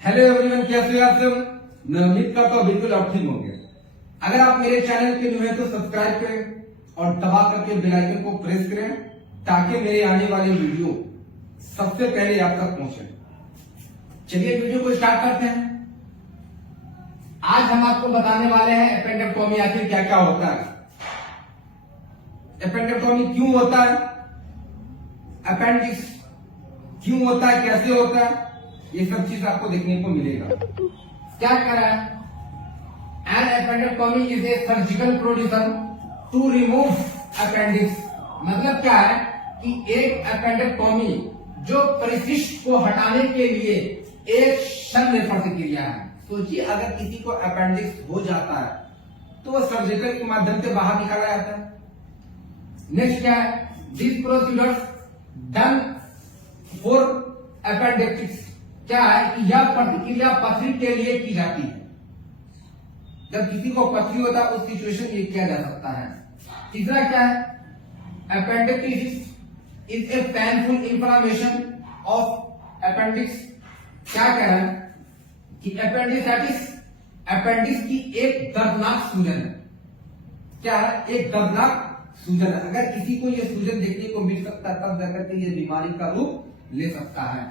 Hello everyone, कैसे हैं आप सब। मैं उम्मीद करता हूं बिल्कुल आप ठीक होंगे। अगर आप मेरे चैनल पे न्यू है तो सब्सक्राइब करें और दबा करके बेल आइकन को प्रेस करें ताकि मेरे आने वाले वीडियो सबसे पहले आप तक पहुंचे। चलिए वीडियो को स्टार्ट करते हैं। आज हम आपको बताने वाले हैं एपेंडेक्टोमी आखिर क्या क्या होता है, एपेंडेक्टोमी क्यों होता है, अपेंडिक्स क्यों होता है, कैसे होता है, ये सब चीज आपको देखने को मिलेगा। क्या कह रहा है, an appendectomy is a surgical procedure to remove appendix. मतलब क्या है कि एक एपेंडेक्टोमी जो परिशिष्ट को हटाने के लिए एक शल्य प्रक्रिया है। सोचिए अगर किसी को अपेंडिक्स हो जाता है तो वो सर्जिकल के माध्यम से बाहर निकाला जाता है। नेक्स्ट क्या है, this procedures done for appendix. क्या है कि यह प्रतिक्रिया पथरी के लिए की जाती है। जब किसी को पथरी होता है उस सिचुएशन में किया जा सकता है। तीसरा क्या है, appendicitis is a painful inflammation of appendix. क्या कह रहा है कि अपेंडिक्स की एक दर्दनाक सूजन है। क्या है, एक दर्दनाक सूजन है। अगर किसी को यह सूजन देखने को मिल सकता है तब जाकर के यह बीमारी का रूप ले सकता है।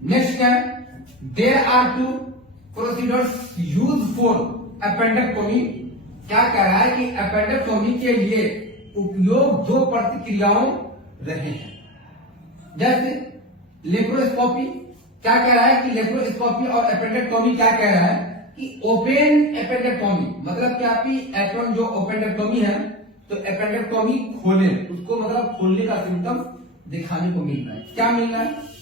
नेक्स्ट क्या है, there are two procedures use for appendectomy. क्या कह रहा है कि एपेंडेक्टोमी के लिए उपयोग दो प्रतिक्रियाओं रहे हैं, जैसे लेप्रोस्कोपी। क्या कह रहा है कि लेप्रोस्कोपी और एपेंडेक्टोमी क्या कह रहा है कि ओपन एपेंडेक्टोमी मतलब क्या कि एपन जो ओपेंडेक्टोमी है तो एपेंडेक्टोमी खोले उसको मतलब खोलने का सिम्टम दिखाने को मिल रहा है। क्या मिल रहा है,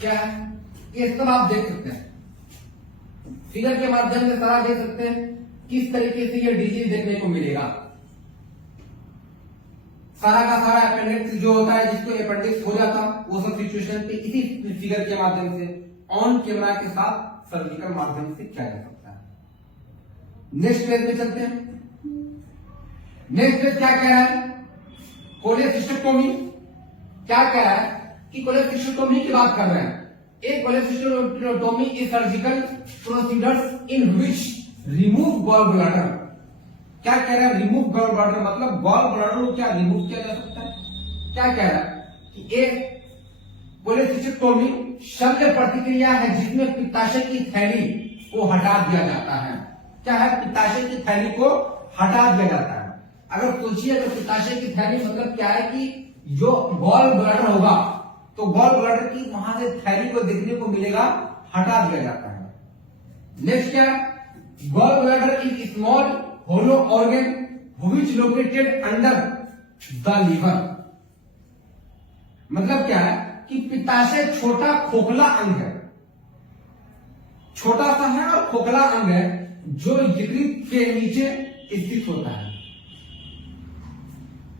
क्या है, ये सब आप देख सकते हैं फिगर के माध्यम से सारा देख सकते हैं किस तरीके से ये डिजीज देखने को मिलेगा। सारा का सारा अपेंडिक्स जो होता है जिसको अपेंडिक्स हो जाता वो सब सिचुएशन पे इसी फिगर के माध्यम से ऑन कैमरा के साथ सर्जिकल माध्यम से किया जा सकता है। नेक्स्ट पेज में चलते हैं। नेक्स्ट पेज क्या कह रहा है, कोलेसिस्टेक्टोमी। क्या कह रहा है कि कोलेसिस्टेक्टोमी की बात कर रहे हैं। एक cholecystectomy is surgical procedures in which remove gall bladder. क्या कह रहा है, रिमूव गॉल ब्लैडर मतलब गॉल ब्लैडर को क्या रिमूव किया जा सकता है। क्या कह रहा है कि एक कोलेसिस्टेक्टोमी शल्य प्रतिक्रिया है जिसमें पित्ताशय की थैली को हटा दिया जाता है। क्या है, पित्ताशय की थैली को हटा दिया जाता है। अगर सोचिए अगर पित्ताशय की थैली मतलब क्या है कि जो गॉल ब्लैडर होगा तो गॉल ब्लैडर की वहां से थैली को देखने को मिलेगा, हटा दिया जाता है। नेक्स्ट क्या, gall bladder is small hollow organ which located under the liver. मतलब क्या है कि पित्ताशय छोटा खोखला अंग है, छोटा सा है और खोखला अंग है जो यकृत के नीचे स्थित होता है।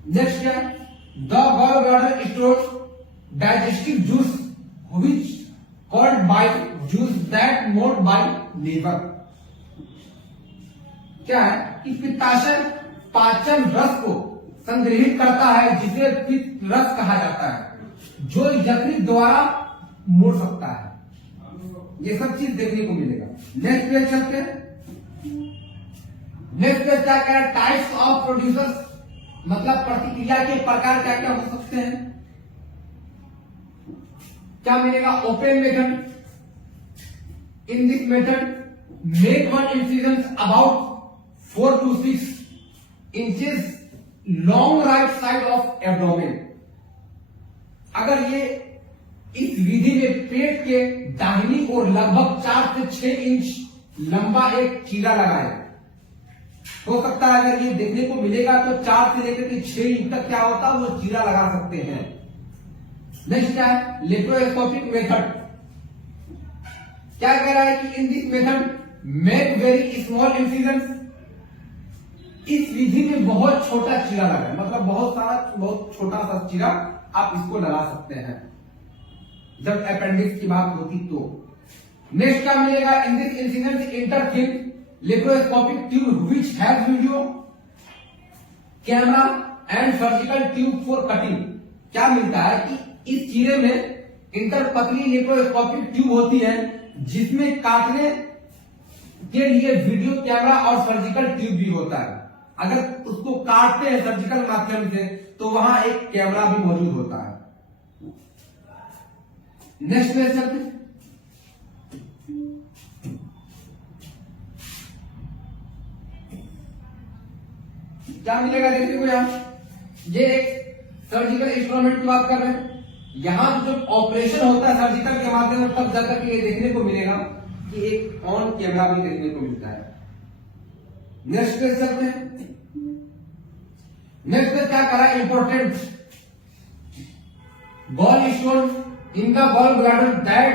नेक्स्ट क्या, the gall bladder stores digestive juice which called by juice that made by liver। क्या है कि पित्ताशय पाचन रस को संग्रहित करता है जिसे पित्त रस कहा जाता है जो यकृत द्वारा मोड़ सकता है। ये सब चीज देखने को मिलेगा। नेक्स्ट पेज चलते हैं। नेक्स्ट पेज क्या कह रहा है, टाइप्स ऑफ प्रोड्यूसर्स मतलब प्रतिक्रिया के प्रकार क्या क्या हो सकते हैं। क्या मिलेगा, open method. In this method make one incision about 4 to 6 inches long right side of abdomen. अगर ये इस विधि में पेट के दाहिनी ओर लगभग 4 से 6 इंच लंबा एक चीरा लगाए। हो सकता है अगर ये देखने को मिलेगा तो 4 से लेकर के 6 इंच तक क्या होता है वो चीरा लगा सकते हैं। नेक्स्ट क्या है, लेप्रोस्कोपिक मेथड। क्या कह रहा है कि in this method make very small incision. इस विधि में बहुत छोटा चीरा लगा मतलब बहुत छोटा सा चीरा आप इसको लगा सकते हैं जब अपेंडिक्स की बात होती तो। नेक्स्ट क्या मिलेगा, in this incision inter thin laparoscopic tube which has video camera and surgical tube for cutting. क्या मिलता है कि इस चीरे में इंटरपतली लेप्रोस्कोपिक ट्यूब होती है जिसमें काटने के लिए वीडियो कैमरा और सर्जिकल ट्यूब भी होता है। अगर उसको काटते हैं सर्जिकल माध्यम से तो वहां एक कैमरा भी मौजूद होता है। नेक्स्ट पेज चलते हैं। क्या मिलेगा देखिए को यहां ये एक सर्जिकल इंस्ट्रूमेंट की बात कर रहे हैं। यहां जो ऑपरेशन होता है सर्जिकल के माध्यम से तब जाकर के ये देखने को मिलेगा कि एक ऑन कैमरा भी देखने को मिलता है। नेक्स्ट पेज चलते हैं। नेक्स्ट पेज क्या करा important gall stone in the gall bladder that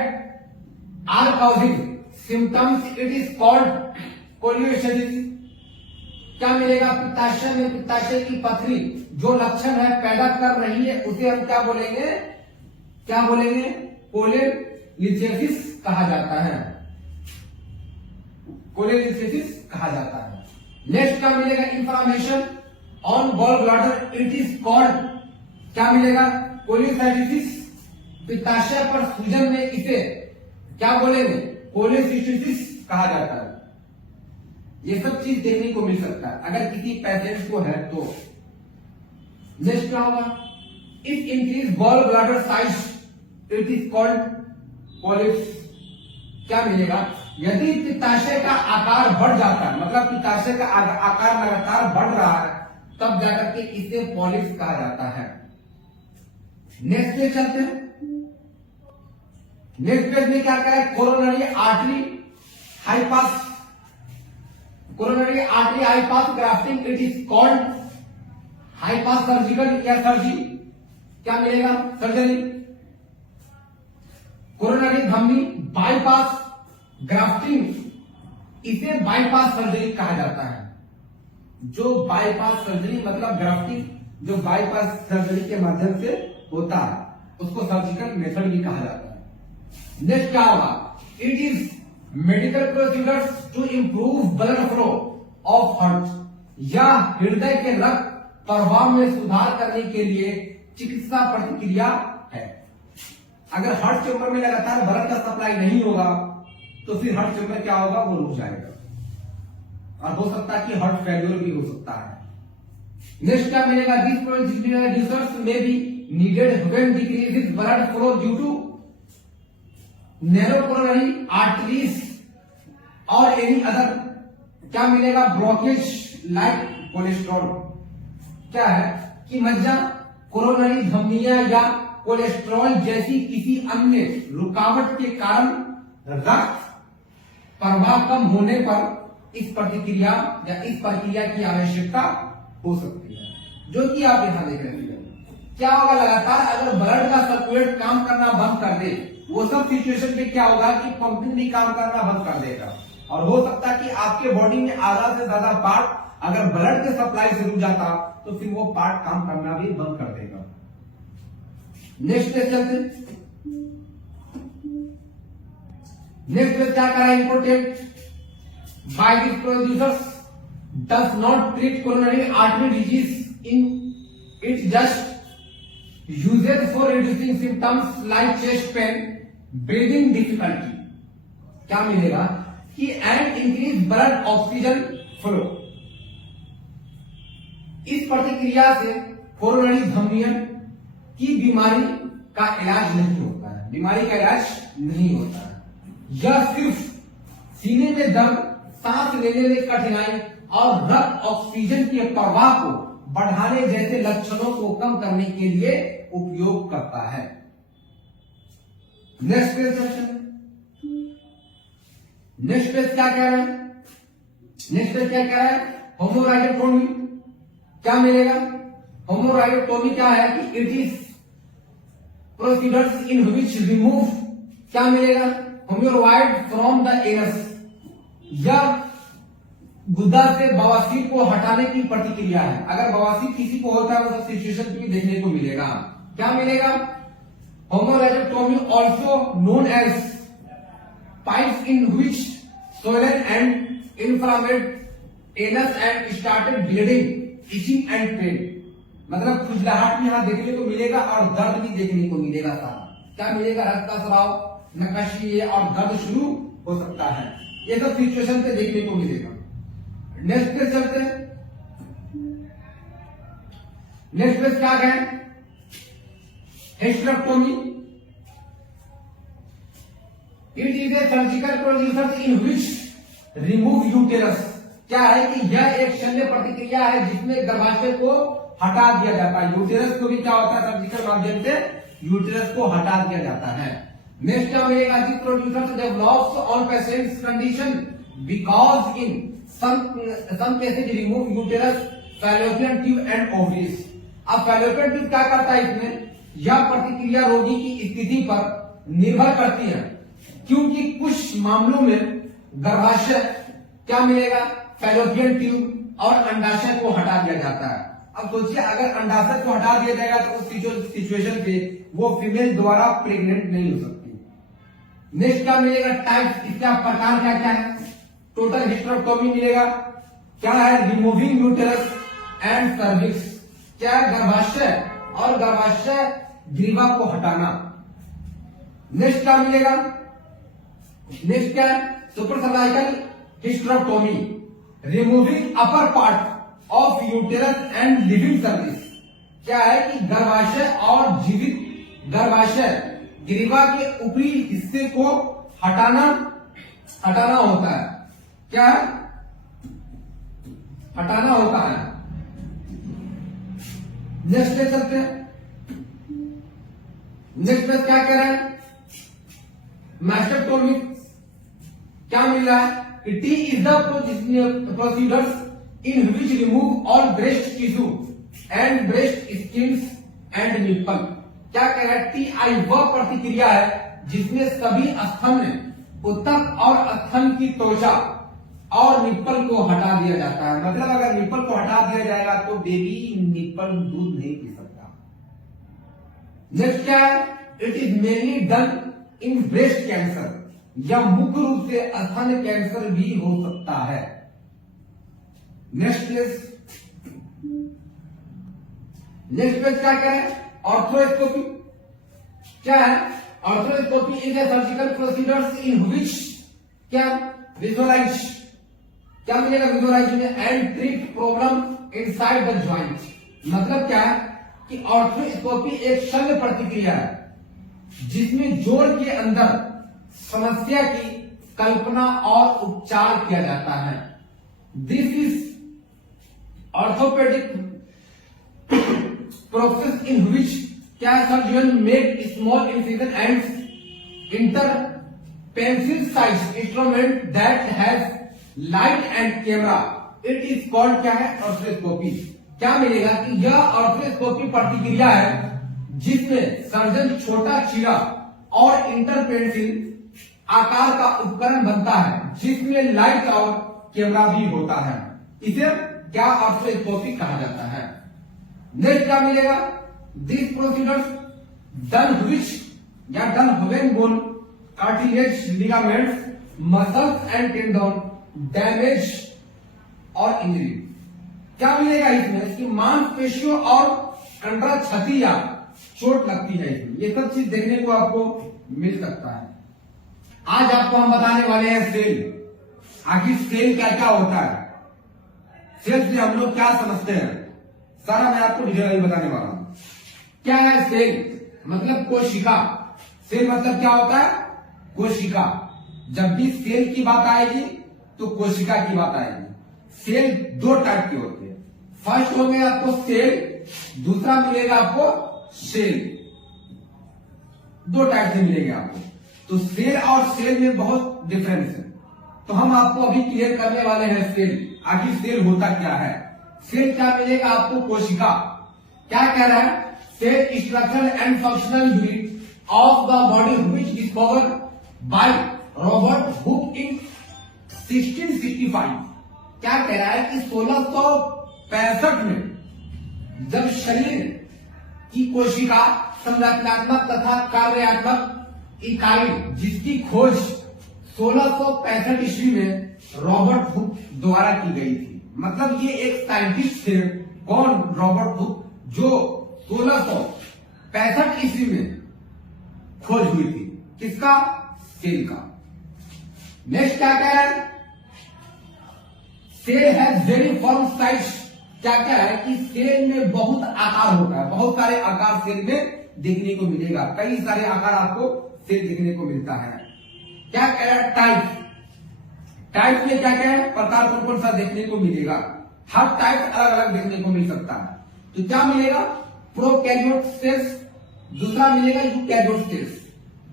are causing symptoms it is called coliosis. क्या मिलेगा पित्ताशय में पित्ताशय की पथरी जो लक्षण है पैदा कर रही है उसे हम क्या बोलेंगे कोलेलिथेसिस कहा जाता है। कोलेलिथेसिस कहा जाता है। नेक्स्ट क्या मिलेगा inflammation on gall bladder it is called क्या मिलेगा कोलिसाइटिस। पित्ताशय पर सूजन में इसे क्या बोलेंगे कोलेसिस्टिस कहा जाता है। ये सब चीज देखने को मिल सकता है अगर किसी पेशेंट को है तो। नेक्स्ट क्या होगा if increase gall bladder size it is called polyps. क्या मिलेगा यदि पित्ताशय का आकार बढ़ जाता है मतलब पित्ताशय का आकार लगातार बढ़ रहा है तब जाकर के इसे पॉलिप्स कहा जाता है। नेक्स्ट पेज चलते हैं। नेक्स्ट पेज में क्या करें coronary artery high pass coronary artery high pass grafting it is called high pass surgical या सर्जरी। क्या मिलेगा सर्जरी। कोरोनरी धमनी बाईपास ग्राफ्टिंग इसे बाईपास सर्जरी कहा जाता है। जो बाईपास सर्जरी मतलब ग्राफ्टिंग जो बाईपास सर्जरी के माध्यम से होता है उसको सर्जिकल मेथड भी कहा जाता है। नेक्स्ट क्या होगा it is medical procedures to improve blood flow of heart या हृदय के रक्त प्रवाह में सुधार करने के लिए चिकित्सा प्रतिक्रिया है। अगर हार्ट चेंबर में लगातार ब्लड का सप्लाई नहीं होगा तो फिर हार्ट चेंबर क्या होगा वो रुक जाएगा और हो सकता है कि हार्ट फेल्योर भी हो सकता है। नेक्स्ट क्या मिलेगा दिस रिसर्च में be needed when decreases blood flow due to narrow coronary arteries और एनी अदर। क्या मिलेगा ब्लॉकेज लाइक कोलेस्ट्रॉल। क्या है कि मज्जा कोरोनरी धमनियां या कोलेस्ट्रॉल जैसी किसी अन्य रुकावट के कारण रक्त प्रवाह कम होने पर इस प्रतिक्रिया या इस प्रक्रिया की आवश्यकता हो सकती है जो कि आप यहां देख रहे हैं। क्या होगा लगातार अगर ब्लड का सर्कुलेट काम करना बंद कर दे वो सब सिचुएशन में क्या होगा कि पंपिंग भी काम करना बंद कर देगा और हो सकता है कि आपके बॉडी में आधा से ज्यादा पार्ट अगर ब्लड के सप्लाई से रुक जाता तो फिर वो पार्ट काम करना भी बंद कर देगा। नेक्स्ट पेज चलते। नेक्स्ट पेज क्या करा important by this producers does not treat coronary artery disease in it just uses for reducing symptoms like chest pain breathing difficulty. क्या मिलेगा कि and increase blood oxygen flow. इस प्रतिक्रिया से coronary धमनियों की बीमारी का इलाज नहीं होता है। बीमारी का इलाज नहीं होता है। यह सिर्फ सीने में दर्द सांस लेने में कठिनाई और रक्त ऑक्सीजन के प्रवाह को बढ़ाने जैसे लक्षणों को कम करने के लिए उपयोग करता है। Next page section. Next page क्या कह रहा है नेक्स्ट पेज क्या कह रहा है होमोराइडोटोमी। क्या मिलेगा होमोराइडोटोमी क्या है कि it is procedures in which remove क्या मिलेगा होम्योरॉइड फ्रॉम द एनस। यह गुदा से बवासीर को हटाने की प्रतिक्रिया है। अगर बवासीर किसी को होता है वो सब सिचुएशन भी देखने को मिलेगा। क्या मिलेगा hemorrhoidectomy also known as pipes in which swollen and inflamed anus and started bleeding itching and pain, मतलब खुजलाहट भी यहाँ देखने को मिलेगा और दर्द भी देखने को मिलेगा। सारा क्या मिलेगा? रक्त का स्राव, नकाशी और दर्द शुरू हो सकता है। ये सब सिचुएशन पे देखने को मिलेगा। नेक्स्ट पे चलते हैं। नेक्स्ट पे क्या है? Hysterectomy. It is a surgical procedure in which remove uterus. क्या है कि यह एक शल्य प्रतिक्रिया है जिसमें गर्भाशय को हटा दिया जाता है। यूटेरस को भी क्या होता है? सर्जिकल माध्यम से यूटेरस को हटा दिया जाता है। नेक्स्ट क्या मिलेगा? This producer develops on patients condition because in some cases remove uterus, fallopian tube and ovaries. अब फैलोपियन ट्यूब क्या करता है इसमें? यह प्रतिक्रिया रोगी की स्थिति पर निर्भर करती है, क्योंकि कुछ मामलों में गर्भाशय क्या मिलेगा? फैलोपियन ट्यूब और अंडाशय को हटा दिया जाता है। अब सोचिए अगर अंडाशय को हटा दिया जाएगा तो उस सिचुएशन पे वो फीमेल द्वारा प्रेग्नेंट नहीं हो सकती। नेक्स्ट क्या मिलेगा? टाइप, इसका प्रकार क्या क्या है? टोटल हिस्टेरेक्टोमी मिलेगा। क्या है? Removing uterus and cervix. क्या है? गर्भाशय और गर्भाशय ग्रीवा को हटाना। नेक्स्ट क्या मिलेगा? नेक्स्ट क्या है? Super cervical hysterectomy, removing upper part of uterus and living service. क्या है कि गर्भाशय और जीवित गर्भाशय ग्रीवा के ऊपरी हिस्से को हटाना होता है। क्या है? हटाना होता है। नेक्स्ट पे चलते हैं। नेक्स्ट पे क्या कह रहा है? मैस्टेक्टोमी। क्या मिल रहा है? It is the procedures in which remove all breast tissue and breast skins and nipple। क्या कह रहा है? TI वह प्रतिक्रिया है जिसमें सभी स्तन, उत्तक और स्तन की त्वचा और निप्पल को हटा दिया जाता है। मतलब अगर निप्पल को हटा दिया जाएगा तो बेबी निप्पल दूध नहीं पी सकता। नेक्स्ट क्या है? It is mainly done in breast cancer. यह मुख्य रूप से स्तन कैंसर भी हो सकता है। नेक्स्ट पेज क्या है? ऑर्थोस्कोपी। क्या है? Orthoscopy is a surgical procedure in which क्या विजुअलाइज, क्या मिलेगा? विजुअलाइज में and treat problem inside the joint. मतलब क्या है कि ऑर्थोस्कोपी एक शल्य प्रतिक्रिया है जिसमें जोड़ के अंदर समस्या की कल्पना और उपचार किया जाता है। This is orthopaedic process in which क्या surgeon make small incision and enter pencil size instrument that has light and camera. It is called क्या है? ऑर्थोस्कोपी। क्या मिलेगा कि यह ऑर्थोस्कोपी प्रतिक्रिया है जिसमें सर्जन छोटा चीरा और इंटरपेंसिल आकार का उपकरण बनता है जिसमें लाइट और कैमरा भी होता है। इसे क्या ऑर्थोस्कोपी कहा जाता है। नेक्स्ट क्या मिलेगा? दिस प्रोसीजर डन विच या done when bone, cartilage, ligaments, muscles and tendon damage और इंजरी। क्या मिलेगा इसमें? इसकी मांसपेशियों और कंडरा क्षति या चोट लगती है इसमें। ये सब चीज देखने को आपको मिल सकता है। आज आपको हम बताने वाले हैं सेल। आखिर सेल क्या क्या होता है, सेल से हम लोग क्या समझते हैं, सारा मैं आपको डिटेल बताने वाला हूं। क्या है सेल? मतलब कोशिका। सेल मतलब क्या होता है? कोशिका। जब भी सेल की बात आएगी तो कोशिका की बात आएगी। सेल दो टाइप के होते हैं। फर्स्ट हो गया आपको सेल, दूसरा मिलेगा आपको सेल। दो टाइप से मिलेगा आपको। तो सेल और सेल में बहुत डिफरेंस है, तो हम आपको अभी क्लियर करने वाले हैं सेल। आखिर सेल होता क्या है? सेल क्या मिलेगा आपको? कोशिका। क्या कह रहा है? Cell structure and functional unit of the body which discovered by Robert Hooke in 1665। क्या कह रहा है कि 1665 में जब शरीर की कोशिका संरचनात्मक तथा कार्यात्मक इकाई जिसकी खोज 1665 ईस्वी में रॉबर्ट हुक द्वारा की गई थी। मतलब ये एक साइंटिस्ट थे, कौन? रॉबर्ट हुक, जो 1665 ईस्वी में खोज हुई थी। किसका? सेल का। नेक्स्ट क्या कह रहा है? Cell has very form size. क्या क्या है कि सेल में बहुत आकार होता है, बहुत सारे आकार सेल में देखने को मिलेगा, कई सारे आकार आपको सेल देखने को मिलता है। क्या कह रहा है? टाइप। टाइप में क्या क्या है? प्रकार कौन कौन सा देखने को मिलेगा? हर टाइप अलग अलग देखने को मिल सकता है। तो क्या मिलेगा? प्रोकैरियोट सेल्स, दूसरा मिलेगा यूकैरियोट सेल्स।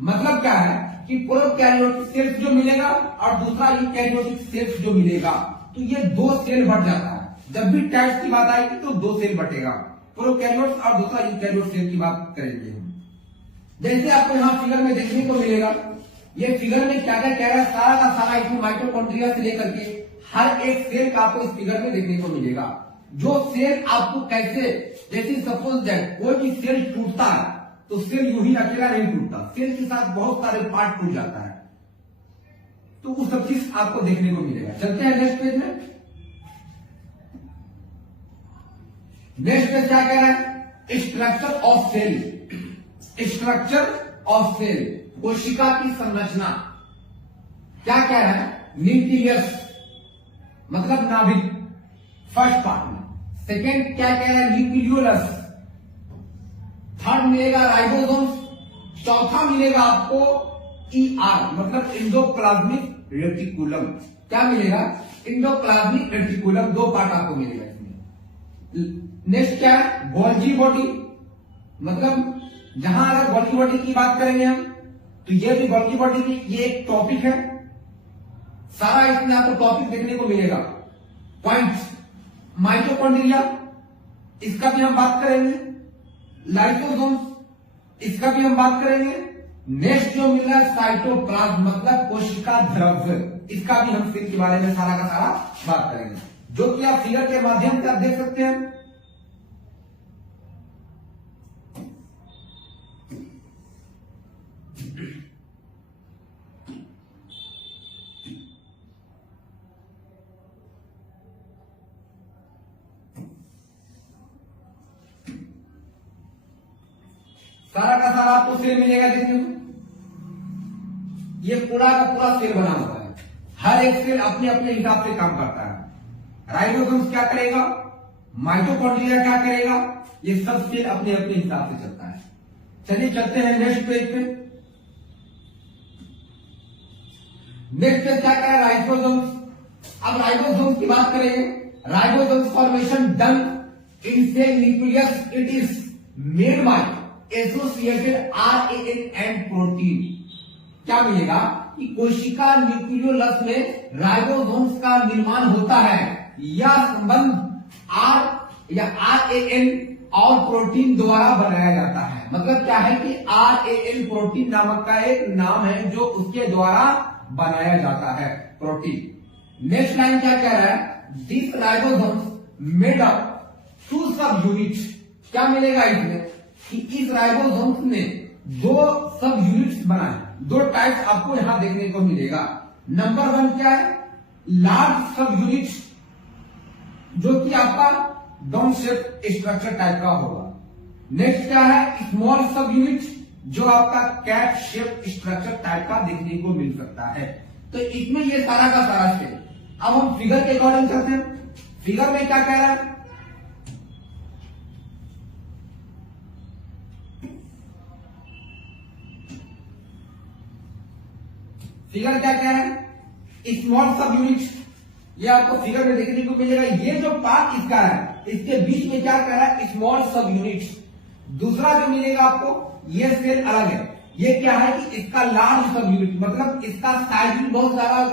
मतलब क्या है कि प्रोकैरियोटिक सेल्स जो मिलेगा और दूसरा यूकैरियोटिक सेल्स जो मिलेगा, तो ये दो सेल बढ़ जाता है। जब भी टाइप्स की बात आएगी तो दो सेल बटेगा, प्रोकैरियोट्स और दूसरा यूकैरियोट सेल की बात करेंगे हम। जैसे आपको यहाँ फिगर में देखने को मिलेगा, ये फिगर में क्या क्या कह रहा है, सारा का सारा इसमें माइटोकॉन्ड्रिया से लेकर के हर एक सेल का आपको इस फिगर में देखने को मिलेगा। जो सेल आपको कैसे, जैसे सपोज दैट कोई भी सेल टूटता है तो सेल यूं ही अकेला नहीं टूटता, सेल के साथ बहुत सारे पार्ट टूट जाता है, तो वो सब चीज आपको देखने को मिलेगा। चलते हैं नेक्स्ट पेज में। नेक्स्ट पेज क्या कह रहा है? Structure of cell. Structure of cell, कोशिका की संरचना। क्या कह रहा है? न्यूक्लियस मतलब नाभिक, फर्स्ट पार्ट में। सेकेंड क्या कह रहा है? न्यूक्लियोलस। थर्ड मिलेगा राइबोसोम्स। चौथा मिलेगा आपको ER मतलब इंडोप्लाज्मिक रेटिकुलम। क्या मिलेगा? Endoplasmic reticulum. दो पार्ट आपको मिलेगा इसमें। नेक्स्ट क्या है? गोल्जी बॉडी, मतलब जहां अगर गोल्जी बॉडी की बात करेंगे हम, तो ये भी गोल्जी बॉडी की ये एक टॉपिक है, सारा इसमें आपको टॉपिक देखने को मिलेगा। पॉइंट्स, माइटोकॉन्ड्रिया, इसका भी हम बात करेंगे। लाइसोसोम्स, इसका भी हम बात करेंगे। नेक्स्ट जो मिला साइटोप्लाज्म मतलब कोशिका द्रव्य, इसका भी हम सेल के बारे में सारा का सारा बात करेंगे, जो कि आप फिगर के माध्यम से आप देख सकते हैं। सारा का सारा आपको सेल मिलेगा देखने को। ये पूरा का पूरा सेल बना हुआ है, हर एक सेल अपने अपने हिसाब से काम करता है। राइबोसोम्स क्या करेगा, माइटोकॉन्ड्रिया क्या करेगा, ये सब सेल अपने अपने हिसाब से चलता है। चलिए चलते हैं नेक्स्ट पेज पे। नेक्स्ट पेज क्या करेगा? राइबोसोम्स। अब राइबोसोम्स की बात करेंगे। Ribosomes formation done in cell nucleus, it is made by associated RNA and protein. क्या मिलेगा कि कोशिका न्यूक्लियोलस में राइबोसोम्स का निर्माण होता है, यह संबंध RNA और प्रोटीन द्वारा बनाया जाता है। मतलब क्या है कि RNA प्रोटीन नामक का एक नाम है जो उसके द्वारा बनाया जाता है, प्रोटीन। नेक्स्ट लाइन क्या कह रहा है? This ribosomes made up two subunits. क्या मिलेगा इसमें कि इस राइबोसोम्स ने दो सब यूनिट्स बनाए, दो टाइप्स आपको यहां देखने को मिलेगा। नंबर 1 क्या है? लार्ज सब यूनिट्स, जो कि आपका डोम शेप स्ट्रक्चर टाइप का होगा। नेक्स्ट क्या है? स्मॉल सब यूनिट्स, जो आपका कैट शेप स्ट्रक्चर टाइप का देखने को मिल सकता है। तो इसमें ये सारा का सारा है। अब हम फिगर के अकॉर्डिंग चलते हैं। फिगर में क्या कह रहा है? फिगर क्या कह रहा है? स्मॉल सब यूनिट, ये आपको फिगर में देखने को मिलेगा। ये जो पार्ट इसका है, इसके बीच में क्या कह रहा है? स्मॉल सब यूनिट। दूसरा जो मिलेगा आपको, ये सेल अलग है। ये क्या है कि इसका लार्ज सब यूनिट, मतलब इसका साइज भी बहुत ज्यादा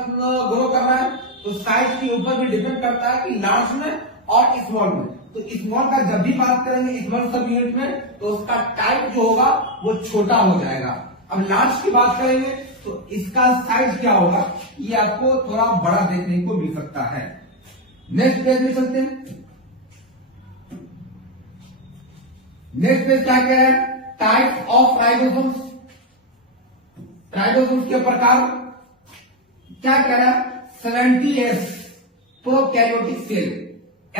ग्रो कर रहा है, तो साइज के ऊपर भी डिपेंड करता है कि लार्ज में और स्मॉल में। तो स्मॉल का जब भी बात करेंगे स्मॉल सब यूनिट में, तो उसका टाइप जो होगा वो छोटा हो जाएगा। अब लार्ज की बात करेंगे तो इसका साइज क्या होगा, ये आपको थोड़ा बड़ा देखने को मिल सकता है। नेक्स्ट पेज में चलते हैं। नेक्स्ट पेज क्या कह रहा है? Type of ribosomes. राइबोसोम्स के प्रकार क्या कह रहा है? 70S prokaryotic cell,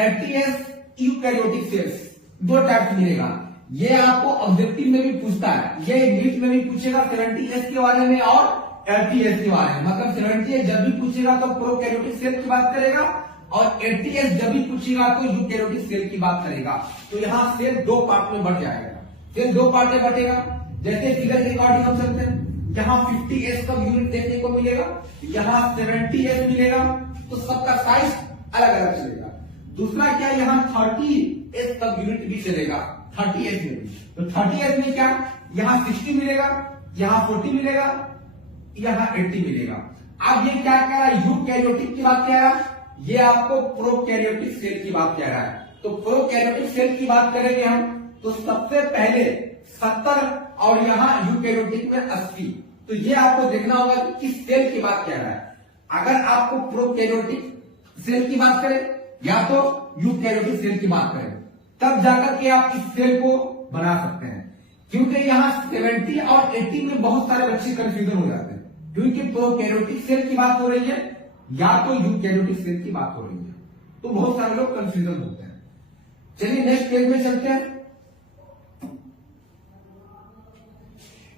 80S eukaryotic cells, दो टाइप मिलेगा। ये आपको ऑब्जेक्टिव में भी पूछता है, ये नीट में भी पूछेगा 70S के बारे में और 80S के बारे में। मतलब 70S जब भी पूछेगा तो प्रोकैरियोटिक सेल की बात करेगा और 80S जब भी पूछेगा तो यूकैरियोटिक सेल की बात करेगा। तो यहाँ सेल दो पार्ट में बढ़ जाएगा, सेल दो पार्ट में बटेगा। जैसे फिगर के अकॉर्डिंग हम चलते हैं, यहाँ 50S का यूनिट देखने को मिलेगा, यहाँ 70S मिलेगा, तो सबका साइज अलग अलग चलेगा। दूसरा क्या, यहाँ 30S का यूनिट भी चलेगा, 30S में भी। तो 30S में क्या, यहाँ 60 मिलेगा, यहाँ 40 मिलेगा, यहाँ 80 मिलेगा। अब ये क्या कह रहा है, यूकैरियोटिक की बात कह रहा है, ये आपको प्रोकैरियोटिक सेल की बात कह रहा है। तो प्रोकैरियोटिक सेल की बात करेंगे हम, तो सबसे पहले 70 और यहाँ यूकैरियोटिक में 80। तो ये आपको देखना होगा कि किस सेल की बात कह रहा है। अगर आपको प्रोकैरियोटिक सेल की बात करें या तो यूकैरियोटिक सेल की बात करें, तब जाकर के आप इस सेल को बना सकते हैं। क्योंकि यहाँ 70 और 80 में बहुत सारे बच्चे कंफ्यूजन हो जाते हैं, क्योंकि प्रोकैरियोटिक सेल की बात हो रही है या तो यूकैरियोटिक सेल की बात हो रही है, तो बहुत सारे लोग कंफ्यूजन होते हैं। चलिए नेक्स्ट पेज में चलते हैं।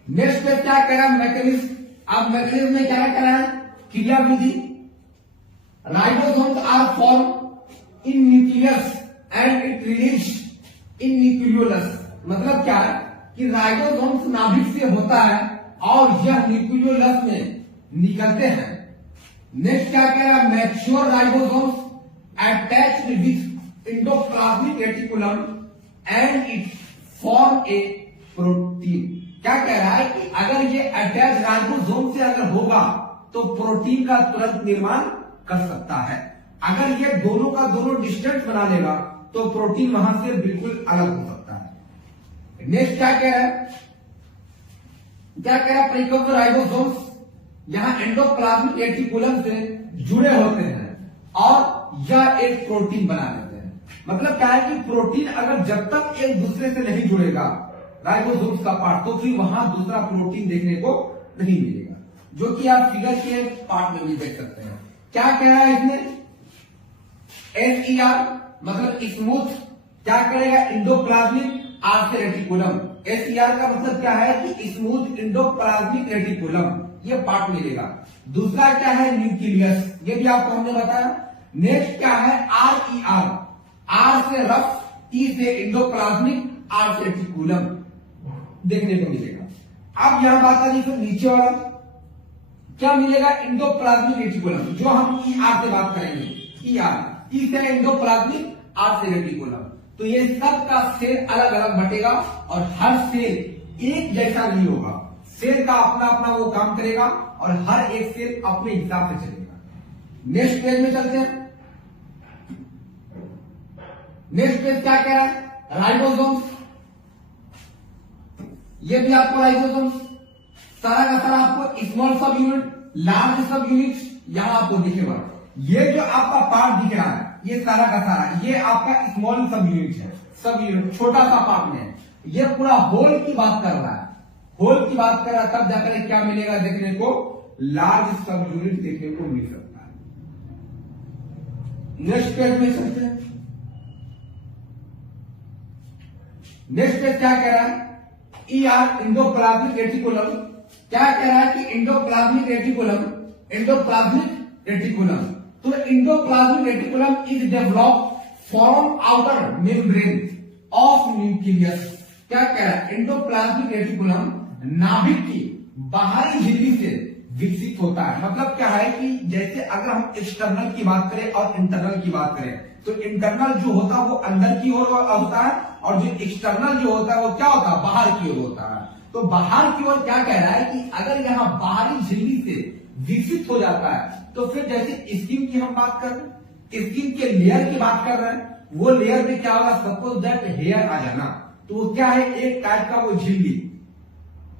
नेक्स्ट पेज क्या कह रहा है, मैकेनिज्म। अब मैकेनिज्म में क्या कह रहा है, क्रियाविधि। Ribosomes are form in nucleus and it release in nucleolus. मतलब क्या है कि राइबोसोम्स नाभिक से होता है और यह न्यूक्लियोलस में निकलते हैं। नेक्स्ट क्या कह रहा है, mature ribosomes attached with endoplasmic reticulum and it form A protein. क्या कह रहा है कि अगर ये अटैच राइबोसोम से अगर होगा तो प्रोटीन का तुरंत निर्माण कर सकता है। अगर ये दोनों का दोनों डिस्टेंस बना लेगा तो प्रोटीन वहां से बिल्कुल अलग हो सकता है। नेक्स्ट क्या कह रहा है, क्या कह रहा है, प्रिकर्सर राइबोसोम्स यहां एंडोप्लाज्मिक रेटिकुलम से जुड़े होते हैं और यह एक प्रोटीन बना लेते हैं। मतलब क्या है कि प्रोटीन अगर जब तक एक दूसरे से नहीं जुड़ेगा राइबोसोम्स का पार्ट, तो फिर वहां दूसरा प्रोटीन देखने को नहीं मिलेगा, जो कि आप फिगर के पार्ट में भी देख सकते हैं। क्या कह रहा है इसमें, SER मतलब स्मूथ, क्या करेगा, एंडोप्लाज्मिक आर से रेटिकुलम। SER का मतलब क्या है कि स्मूथ एंडोप्लाज्मिक रेटिकुलम, ये पार्ट मिलेगा। दूसरा क्या है, न्यूक्लियस, ये भी आपको हमने बताया। नेक्स्ट क्या है, RER, आर से रफ, टी से एंडोप्लाज्मिक, आर से रेटिकुलम देखने को मिलेगा। अब यहां बात आ रही है नीचे वाला क्या मिलेगा, एंडोप्लाज्मिक रेटिकुलम, जो हम ER से बात करेंगे। ER, E से एंडोप्लाज्मिक, R से रेटिकुलम। तो ये सब का सेल अलग अलग बटेगा और हर सेल एक जैसा नहीं होगा, सेल का अपना अपना वो काम करेगा और हर एक सेल अपने हिसाब से चलेगा। नेक्स्ट पेज में चलते हैं। नेक्स्ट पेज क्या कह रहा है, राइबोसोम्स। ये भी आपको राइबोसोम्स सारा का सारा आपको स्मॉल सब यूनिट, लार्ज सब यूनिट यहां आपको दिखेगा। ये जो आपका पार्ट दिख रहा है ये सारा का सारा ये आपका स्मॉल सब यूनिट है, सब यूनिट छोटा सा पार्ट में। ये पूरा होल की बात कर रहा है, होल की बात कर रहा है, तब जाकर क्या मिलेगा देखने को, लार्ज सब यूनिट देखने को मिल सकता है। नेक्स्ट पेज में चलते हैं। नेक्स्ट पेज क्या कह रहा है, ER एंडोप्लाज्मिक रेटिकुलम। क्या कह रहा है कि एंडोप्लाज्मिक रेटिकुलम, एंडोप्लाज्मिक रेटिकुलम, तो endoplasmic reticulum is develop from outer membrane of nucleus. क्या कह रहा है, एंडोप्लाज्मिक रेटिकुलम नाभिक की बाहरी झिल्ली से विकसित होता है। मतलब क्या है कि जैसे अगर हम एक्सटर्नल की बात करें और इंटरनल की बात करें, तो इंटरनल जो होता है वो अंदर की ओर होता है और जो एक्सटर्नल जो होता है वो क्या होता है, बाहर की ओर होता है। तो बाहर की ओर क्या कह रहा है कि अगर यहाँ बाहरी झिल्ली से विकसित हो जाता है तो फिर जैसे स्किन की हम बात कर रहे हैं, स्किन के लेयर की बात कर रहे हैं, वो लेयर में क्या होगा, सपोज दैट हेयर आ जाना, तो वो क्या है, एक टाइप का वो झिल्ली।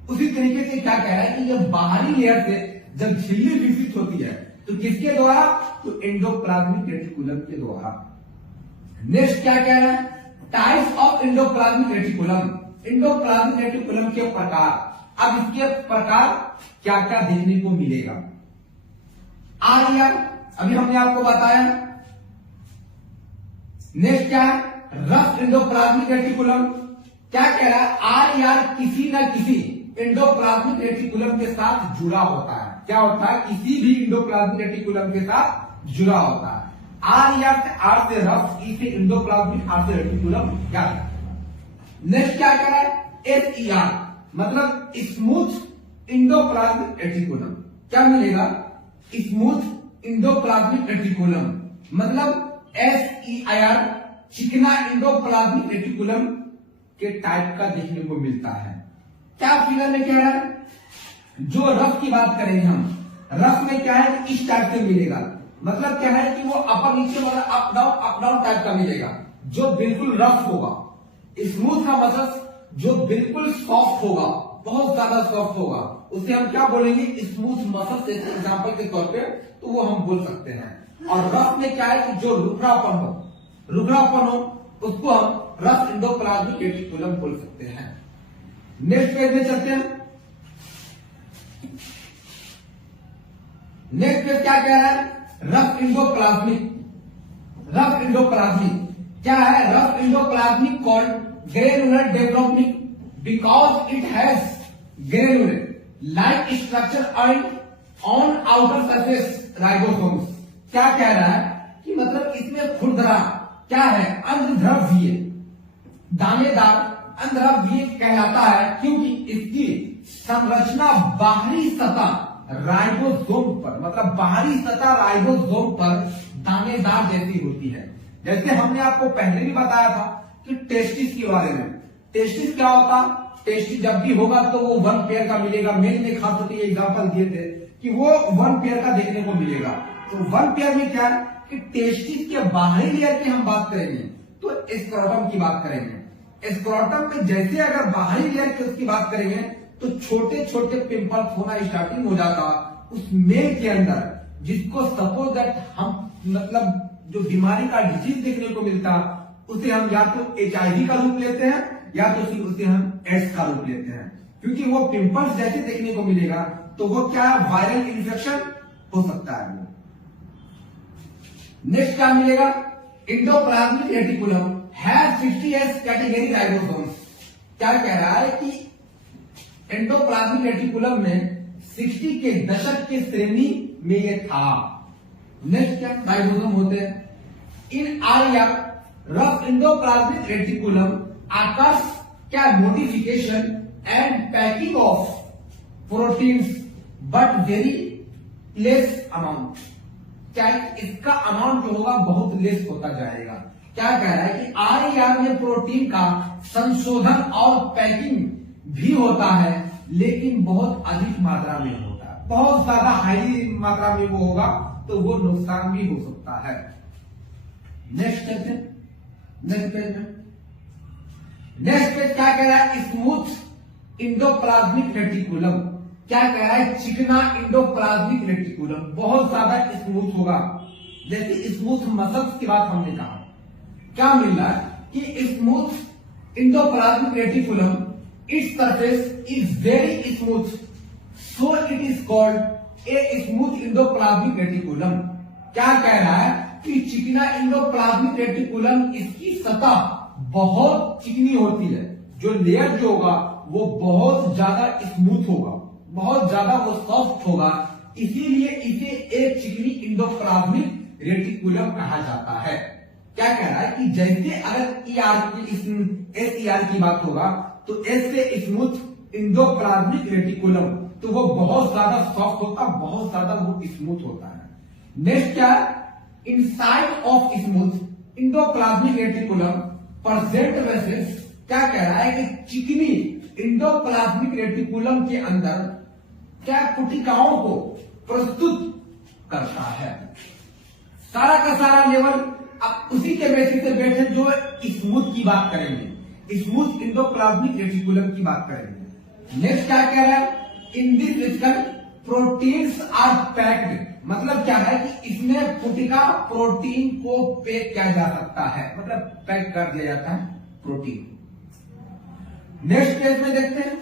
उसी तरीके से क्या कह रहा है कि ये बाहरी लेयर से जब झिल्ली विकसित होती है तो किसके द्वारा, तो एंडोप्लाज्मिक रेटिकुलम के द्वारा। नेक्स्ट क्या कह रहा है, types of endoplasmic reticulum, endoplasmic reticulum के प्रकार। अब इसके प्रकार क्या क्या देखने को मिलेगा, RER अभी हमने आपको बताया। नेक्स्ट क्या है, रफ एंडोप्लाज्मिक रेटिकुलम क्या कह रहा है, आर यार किसी न किसी एंडोप्लाज्मिक रेटिकुलम के साथ जुड़ा होता है। क्या होता है, किसी भी एंडोप्लाज्मिक रेटिकुलम के साथ जुड़ा होता है। आर यार से, आर से रफ, ई से एंडोप्लाज्मिक, आर से रेटिकुलम। क्या नेक्स्ट क्या कह रहा है, एस ई आर मतलब स्मूथ एंडोप्लाज्मिक रेटिकुलम। क्या मिलेगा, स्मूथ एंडोप्लाज्मिक रेटिकुलम मतलब एस ई आई आर, चिकना एंडोप्लाज्मिक रेटिकुलम के टाइप का देखने को मिलता है। क्या फिगर में क्या है, जो रफ की बात करेंगे हम, रफ में क्या है, इस टाइप से मिलेगा। मतलब क्या है कि वो अपर नीचे वाला अप डाउन टाइप का मिलेगा, जो बिल्कुल रफ होगा। स्मूथ का मतलब जो बिल्कुल सॉफ्ट होगा, बहुत ज्यादा सॉफ्ट होगा, उसे हम क्या बोलेंगे, स्मूथ मसल से एग्जांपल के तौर पे तो वो हम बोल सकते हैं। और रफ में क्या है कि जो रुखरापन हो उसको हम रफ एंडोप्लाज्मिक रेटिकुलम बोल सकते हैं। नेक्स्ट पेज में चलते हैं। नेक्स्ट पेज क्या कह रहा है, रफ एंडोप्लाज्मिक क्या है, rough endoplasmic called granular development because it has granular like structure on outer surface ribosomes. क्या कह रहा है कि मतलब इसमें खुरदरा क्या है, अंधद्रव्य, दानेदार अंधद्रव्य कहलाता है, क्योंकि इसकी संरचना बाहरी सतह राइबोसोम पर, मतलब बाहरी सतह राइबोसोम पर दानेदार जैसी होती है। जैसे हमने आपको पहले भी बताया था कि टेस्टिस के बारे में, टेस्टिस क्या होता, टेस्टिस जब भी होगा तो वो वन पेयर का मिलेगा। मेल में खास करके एग्जाम्पल दिए थे कि वो वन पेयर का देखने को मिलेगा। तो वन पेयर में क्या है कि टेस्टिस के बाहरी लेयर की हम बात करेंगे तो स्क्रोटम की बात करेंगे। स्क्रोटम में जैसे अगर बाहरी लेयर की उसकी बात करेंगे तो छोटे छोटे पिंपल्स होना स्टार्टिंग हो जाता उस मेल के अंदर, जिसको सपोज दैट हम मतलब जो बीमारी का डिजीज देखने को मिलता उसे हम या तो HIV का रूप लेते हैं या तो उसे हम एड्स का रूप लेते हैं, क्योंकि वो पिंपल्स जैसे देखने को मिलेगा तो वो क्या वायरल इन्फेक्शन हो सकता है। नेक्स्ट क्या मिलेगा, endoplasmic reticulum has 60S category ribosomes. क्या कह रहा है कि एंडोप्लाज्मिक रेटिकुलम में 60 के दशक के श्रेणी में ये था। नेक्स्ट क्या राइबोसोम होते हैं, इन आर या रफ एंडोप्लाज्मिक रेटिकुलम आकाश क्या modification and packing of proteins but very less amount. क्या इसका अमाउंट जो होगा बहुत लेस होता जाएगा। क्या कह रहा है कि आर में प्रोटीन का संशोधन और पैकिंग भी होता है, लेकिन बहुत अधिक मात्रा में होता है, बहुत ज्यादा हाई मात्रा में वो होगा तो वो नुकसान भी हो सकता है। नेक्स्ट चलते हैं नेक्स्ट पेज में। नेक्स्ट पेज क्या कह रहा है, स्मूथ एंडोप्लाज्मिक रेटिकुलम। क्या कह रहा है, चिकना एंडोप्लाज्मिक रेटिकुलम बहुत ज्यादा स्मूथ होगा। जैसे स्मूथ मसल्स की बात हमने कहा, क्या मिल रहा है कि smooth endoplasmic reticulum its surface is very smooth so it is called a smooth endoplasmic reticulum. क्या कह रहा है कि चिकना एंडोप्लाज्मिक रेटिकुलम, इसकी सतह बहुत चिकनी होती है, जो लेयर जो होगा वो बहुत ज्यादा स्मूथ होगा, बहुत ज्यादा वो सॉफ्ट होगा, इसीलिए इसे एक चिकनी एंडोप्लाज्मिक रेटिकुलम कहा जाता है। क्या कह रहा है कि जैसे अगर एसईआर की बात होगा तो एस से स्मूथ एंडोप्लाज्मिक रेटिकुलम, तो वो बहुत ज्यादा सॉफ्ट होता, बहुत ज्यादा वो स्मूथ होता है। नेक्स्ट क्या, inside of smooth endoplasmic reticulum present vessels. क्या कह रहा है कि चिकनी एंडोप्लाज्मिक रेटिकुलम के अंदर क्या कोशिकाओं को प्रस्तुत करता है। सारा का सारा लेवल अब उसी के बेसिस पे बैठे जो स्मूथ की बात करेंगे, स्मूथ एंडोप्लाज्मिक रेटिकुलम की बात करेंगे। नेक्स्ट क्या कह रहा है, in this vesicle proteins are packed. मतलब क्या है कि इसमें कोशिका प्रोटीन को पैक किया जा सकता है, मतलब पैक कर दिया जाता है प्रोटीन। नेक्स्ट पेज में देखते हैं।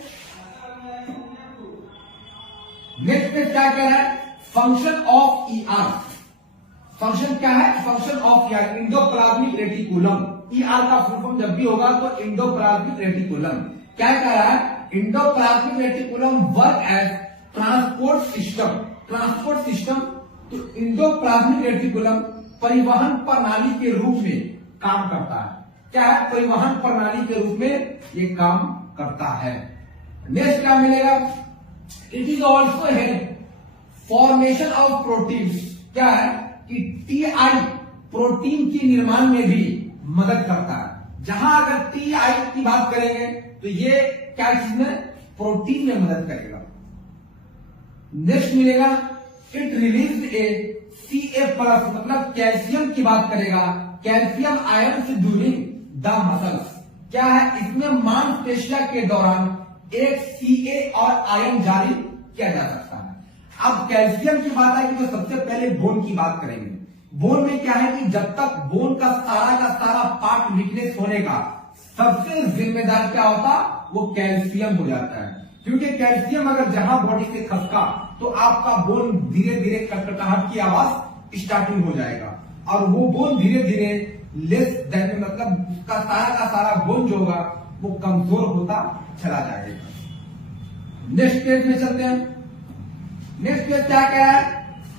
नेक्स्ट पेज क्या कह रहा है, फंक्शन ऑफ ईआर। फंक्शन क्या है, function of ER endoplasmic reticulum. ER का फुल फॉर्म जब भी होगा तो इंडोप्लाज्मिक रेटिकुलम। क्या कह रहा है? Endoplasmic reticulum work as transport system. Transport system तो इंडोप्लाज्मिक रेटिकुलम परिवहन प्रणाली के रूप में काम करता है। क्या है? परिवहन प्रणाली के रूप में ये काम करता है। नेक्स्ट क्या मिलेगा? It is also help formation of proteins. क्या है कि टीआई प्रोटीन के निर्माण में भी मदद करता है। जहां अगर टीआई की बात करेंगे तो ये क्या चीज में? प्रोटीन में मदद करेगा। नेक्स्ट मिलेगा it release a Ca plus, मतलब कैल्शियम की बात करेगा, कैल्शियम आयन से ड्यूरिंग द मसल्स। क्या है? इसमें मांसपेशियों के दौरान एक Ca और आयन जारी किया जा सकता है। अब कैल्शियम की बात आएगी तो सबसे पहले बोन की बात करेंगे। बोन में क्या है कि जब तक बोन का सारा पार्ट वीकनेस होने का सबसे जिम्मेदार क्या होता? वो कैल्शियम हो जाता है। क्योंकि कैल्शियम अगर जहां बॉडी से खसका तो आपका बोन धीरे धीरे कटकटाहट की आवाज स्टार्टिंग हो जाएगा और वो बोन धीरे धीरे लेस देन, मतलब उसका सारा बोन जो होगा वो कमजोर होता चला जाएगा। नेक्स्ट पेज में चलते हैं। नेक्स्ट पेज क्या कह रहा है?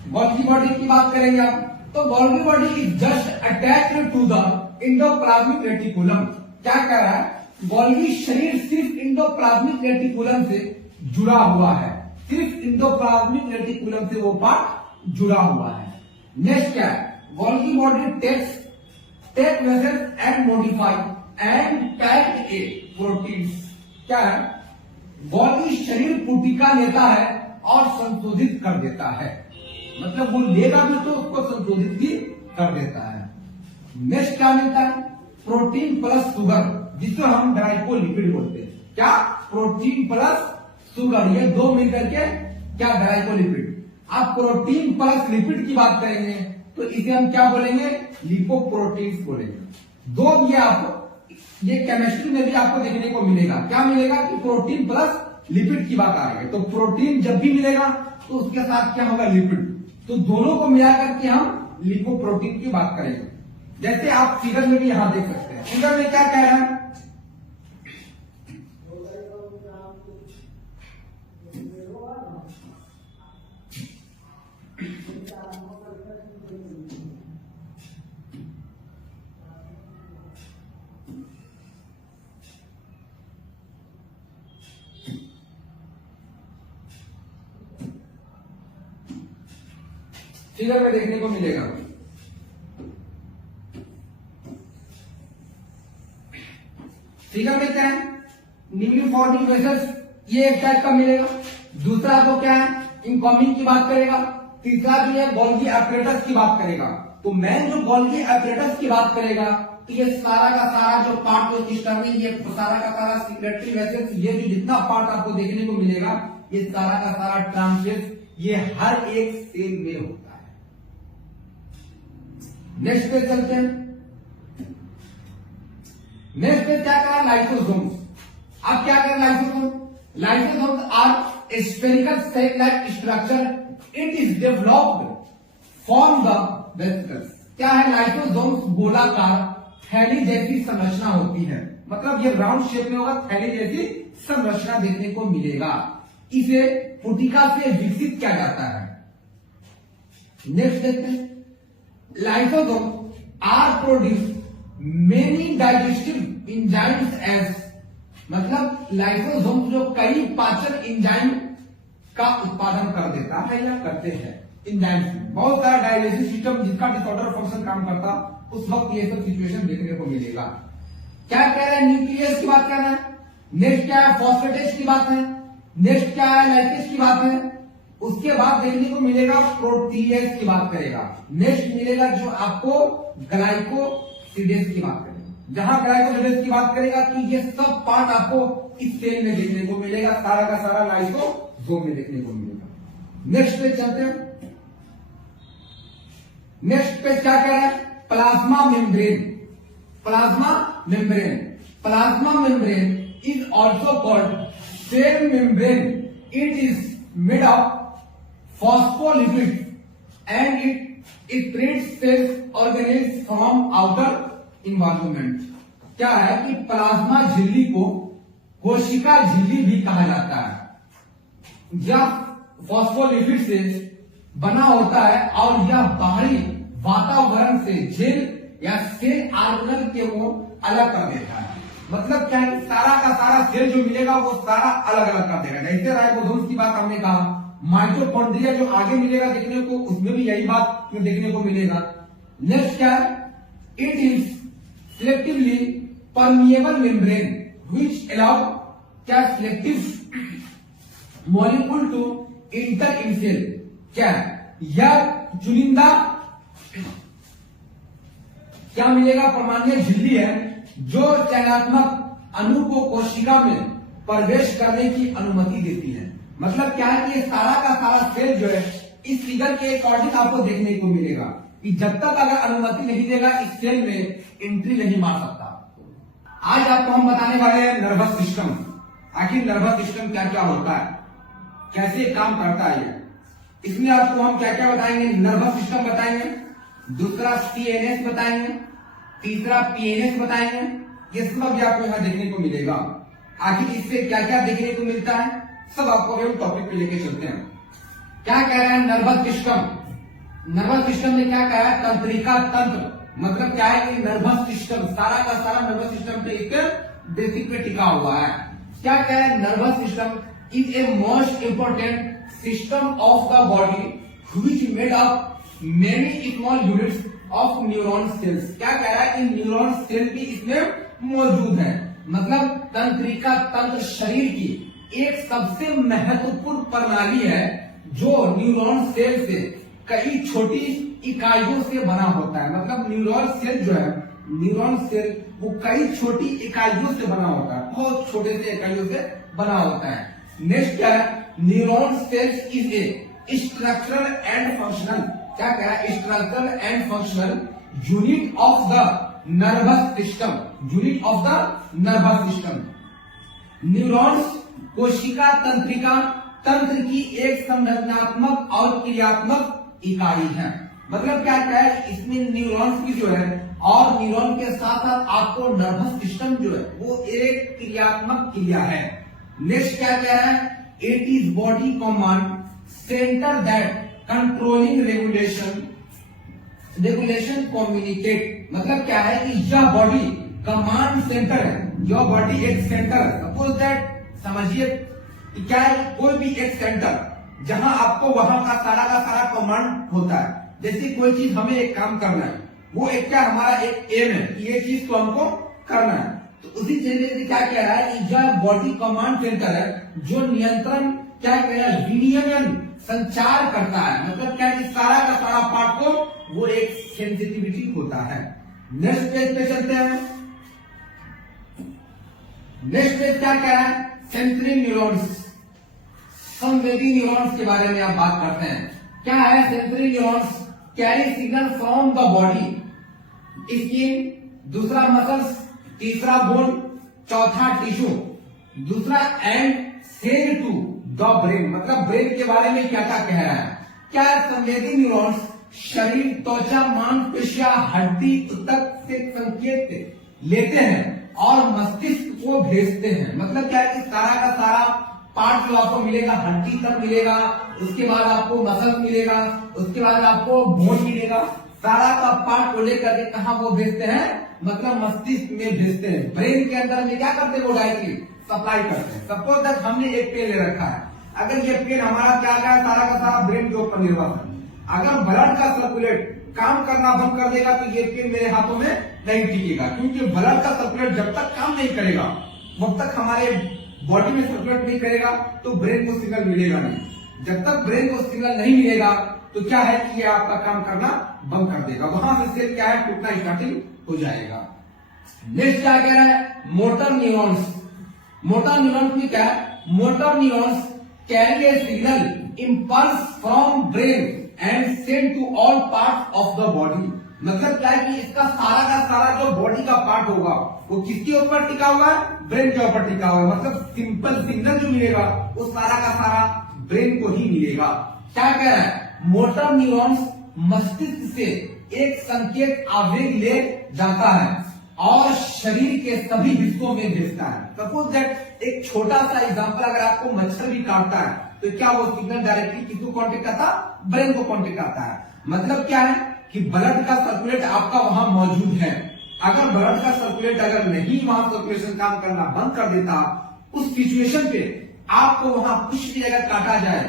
गोल्गी बॉडी की बात करेंगे आप। तो Golgi body is just attached to the endoplasmic reticulum. क्या कह रहा है? गोल्गी शरीर सिर्फ इंडोप्लाज्मिक रेटिकुलम से जुड़ा हुआ है। सिर्फ इंडोप्लाज्मिक रेटिकुलम से वो पार्ट जुड़ा हुआ है। नेक्स्ट क्या है? Golgi body take vessels and modify and packed a proteins. क्या है? गोल्गी शरीर पुटिका लेता है और संशोधित कर देता है। मतलब वो लेगा भी तो उसको संशोधित भी कर देता है। नेक्स्ट क्या मिलता है? प्रोटीन प्लस शुगर, जिसको हम ग्लाइकोलिपिड बोलते हैं। क्या? प्रोटीन प्लस शुगर, ये दो मिलकर के क्या? ग्लाइकोलिपिड। आप प्रोटीन प्लस लिपिड की बात करेंगे तो इसे हम क्या बोलेंगे? लिपोप्रोटीन्स बोलेंगे। दो ये आपको, ये केमिस्ट्री में भी आपको देखने को मिलेगा। क्या मिलेगा? कि प्रोटीन प्लस लिपिड की बात आ रही है। तो प्रोटीन जब भी मिलेगा तो उसके साथ क्या होगा? लिपिड। तो दोनों को मिलाकर के हम लिपोप्रोटीन की बात करेंगे। जैसे आप फिगर में भी यहां देख सकते हैं। फिगर में क्या कह रहा है? फिगर में देखने को मिलेगा। फिगर में क्या है? न्यूली फॉर्मिंग वेसल्स, ये एक टाइप का मिलेगा। दूसरा तो क्या है? इनकमिंग की बात करेगा। तीसरा जो है गोल्गी एपरेटस की बात करेगा। तो मेन जो गोल्गी एपरेटस की बात करेगा तो ये सारा का सारा जो पार्ट जो सिस्टम है, ये सारा का सारा सिक्रेटरी वेसल्स, ये जो जितना पार्ट आपको देखने को मिलेगा ये सारा का सारा ट्रांसलेट ये हर एक सेल में होता है। नेक्स्ट पे चलते हैं। नेक्स्ट पे क्या कहा? लाइसोसोम्स। अब क्या करें? Lysosomes are spherical cell like structure. It is developed from the vesicles. क्या है? लाइसोसोम्स गोलाकार थैली जैसी संरचना होती है। मतलब ये राउंड शेप में होगा, थैली जैसी संरचना देखने को मिलेगा। इसे पुटिका से विकसित किया जाता है। नेक्स्ट देखते हैं। Lysosome are produce many digestive enzymes as, मतलब लाइसोसोम जो कई पाचन इंजाइम का उत्पादन कर देता है या करते हैं। इंजाइम्स में बहुत सारा डाइजेस्टिव सिस्टम जिसका डिसऑर्डर फंक्शन काम करता, उस वक्त ये सब सिचुएशन देखने को मिलेगा। क्या कह रहा है? न्यूक्लियस की बात कर रहा है। नेक्स्ट क्या है? फॉस्फेटेज की बात है। नेक्स्ट क्या है? लाइकेज की बात है। उसके बाद देखने को मिलेगा प्रोटीएज की बात करेगा। नेक्स्ट मिलेगा जो आपको ग्लाइकोसिडेज की बात करेगा। जहां ग्लाइकोसिडेज की बात करेगा कि ये सब पार्ट आपको इस सेल में देखने को मिलेगा, सारा का सारा लाइसोसोम में देखने को मिलेगा। नेक्स्ट पे चलते हैं। नेक्स्ट पे क्या कह रहा है? Plasma membrane. Plasma membrane, plasma membrane is also called cell membrane. It is made of phospholipids and it treats cells organisms from outer involvement क्या है कि प्लाज्मा झिल्ली को कोशिका झिल्ली भी कहा जाता है। यह फॉस्फोलिपिड से बना होता है और यह बाहरी वातावरण से जेल या सेल ऑर्गेनल के को अलग कर देता है। मतलब क्या है, सारा का सारा सेल जो मिलेगा वो सारा अलग अलग कर देगा। जैसे राइबोसोम्स की बात हमने कहा, माइटोकॉन्ड्रिया जो आगे मिलेगा देखने को, उसमें भी यही बात देखने को मिलेगा। नेक्स्ट क्या है, it is selectively permeable membrane which allow क्या selective molecule to enter in cell. क्या है, यह चुनिंदा क्या मिलेगा, परमाणु झिल्ली है जो चयनात्मक अणु को कोशिका में प्रवेश करने की अनुमति देती है। मतलब क्या है कि सारा का सारा सेल जो है इस फिगर के अकॉर्डिंग आपको देखने को मिलेगा कि जब तक अगर अनुमति नहीं देगा इस सेल में एंट्री नहीं मार सकता। आज आपको हम बताने वाले हैं नर्वस सिस्टम। आखिर नर्वस सिस्टम क्या क्या होता है, कैसे काम करता है। इसमें आपको हम क्या क्या बताएंगे, नर्वस सिस्टम बताएंगे, दूसरा सीएनएस बताएंगे, तीसरा पीएनएस बताएंगे। ये सब भी आपको यहाँ देखने को मिलेगा। आखिर इससे क्या क्या देखने को मिलता है सब आपको अभी टॉपिक पे लेके चलते हैं। क्या कह रहा है नर्वस सिस्टम। नर्वस सिस्टम में क्या कहा है, तंत्रिका तंत्र। मतलब क्या है कि नर्वस सिस्टम सारा का सारा नर्वस सिस्टम पे एक बेसिक पे टिका हुआ है। क्या कह रहा है, nervous system is a most important system of the body which made up many small units of neuron cells. क्या कह रहा है कि न्यूरॉन सेल भी इसमें मौजूद है। मतलब तंत्रिका तंत्र शरीर की एक सबसे महत्वपूर्ण प्रणाली है जो न्यूरॉन सेल से कई छोटी इकाइयों से बना होता है। मतलब न्यूरॉन सेल जो है, न्यूरॉन सेल वो कई छोटी इकाइयों से बना होता है, बहुत छोटे से इकाइयों से बना होता है। नेक्स्ट क्या है, neuron cells is a structural and functional. क्या कह रहा है, structural and functional unit of the nervous system. Unit of the nervous system. Neurons कोशिका तंत्रिका तंत्र की एक संरचनात्मक और क्रियात्मक इकाई है। मतलब क्या है, इसमें न्यूरॉन्स की जो है और न्यूरॉन के साथ साथ आपको नर्वस सिस्टम जो है वो एक क्रियात्मक क्रिया है। नेक्स्ट क्या कह रहा है, it is body command centre that controlling regulation communicate. मतलब क्या है कि यह बॉडी कमांड सेंटर है। यह बॉडी एक सेंटर है। सपोज दैट समझिए क्या है, कोई भी एक सेंटर जहां आपको वहां का सारा कमांड होता है। जैसे कोई चीज हमें एक काम करना है, वो एक क्या हमारा एक एम है कि ये चीज को हमको करना है। तो उसी तरीके से क्या कह रहा है कि यह बॉडी कमांड सेंटर है जो नियंत्रण क्या कह रहा है, विनियमन संचार करता है। मतलब क्या है कि सारा का सारा पार्ट को वो एक सेंसिटिविटी होता है। नेक्स्ट पेज पे चलते हैं। नेक्स्ट पेज क्या कह रहा है, सेंसरी न्यूरॉन्स, संवेदी न्यूरॉन्स के बारे में आप बात करते हैं। क्या है, sensory neurons carry signal from the body, skin, दूसरा मसल्स, तीसरा बोन, चौथा टिश्यू, दूसरा and send to the brain. मतलब ब्रेन के बारे में क्या क्या कह रहा है। क्या संवेदी न्यूरॉन्स शरीर, त्वचा, मांसपेशियां, हड्डी तक से संकेत लेते हैं और मस्तिष्क को भेजते हैं। मतलब क्या है कि सारा का सारा पार्ट जो आपको मिलेगा, हड्डी तक मिलेगा, उसके बाद आपको मसल मिलेगा, उसके बाद आपको बोन मिलेगा। सारा का पार्ट को लेकर के कहा वो भेजते हैं, मतलब मस्तिष्क में भेजते हैं। ब्रेन के अंदर में क्या करते हैं, वो डायरेक्टली सप्लाई करते हैं। सपोज दैट हमने एक पेन ले रखा है, अगर ये पेन हमारा क्या है, सारा का सारा ब्रेन के ऊपर निर्भर है। अगर ब्लड का सर्कुलेट काम करना बंद कर देगा तो ये पेन मेरे हाथों में नहीं टिकेगा, क्योंकि ब्लड का सर्कुलेट जब तक काम नहीं करेगा, जब तक हमारे बॉडी में सर्कुलेट नहीं करेगा तो ब्रेन को सिग्नल मिलेगा नहीं। जब तक ब्रेन को सिग्नल नहीं मिलेगा तो क्या है कि ये आपका काम करना बंद कर देगा, वहां से सेल क्या है, टूटना स्टार्टिंग हो जाएगा। नेक्स्ट क्या कह रहा है, मोटर न्यूरॉन्स। मोटर न्यूरॉन्स में क्या है, motor neurons carry a signal impulse from brain and send to all part of the body. मतलब क्या है कि इसका सारा का सारा जो बॉडी का पार्ट होगा वो किसके ऊपर टिका हुआ है, ब्रेन के ऊपर टिका हुआ है। मतलब सिंपल सिग्नल जो मिलेगा वो सारा का सारा ब्रेन को ही मिलेगा। क्या कह रहा है, मोटर न्यूरॉन्स मस्तिष्क से एक संकेत आवेग ले जाता है और शरीर के सभी हिस्सों में भेजता है। सपोज दैट एक छोटा सा एग्जांपल, अगर आपको मच्छर भी काटता है तो क्या वो सिग्नल डायरेक्टली किसको कांटेक्ट करता है? ब्रेन को कांटेक्ट करता है। मतलब क्या है कि ब्लड का सर्कुलेट आपका वहां मौजूद है। अगर ब्लड का सर्कुलेट अगर नहीं वहां सर्कुलेशन काम करना बंद कर देता, उस सिचुएशन पे आपको वहां कुछ भी अगर काटा जाए,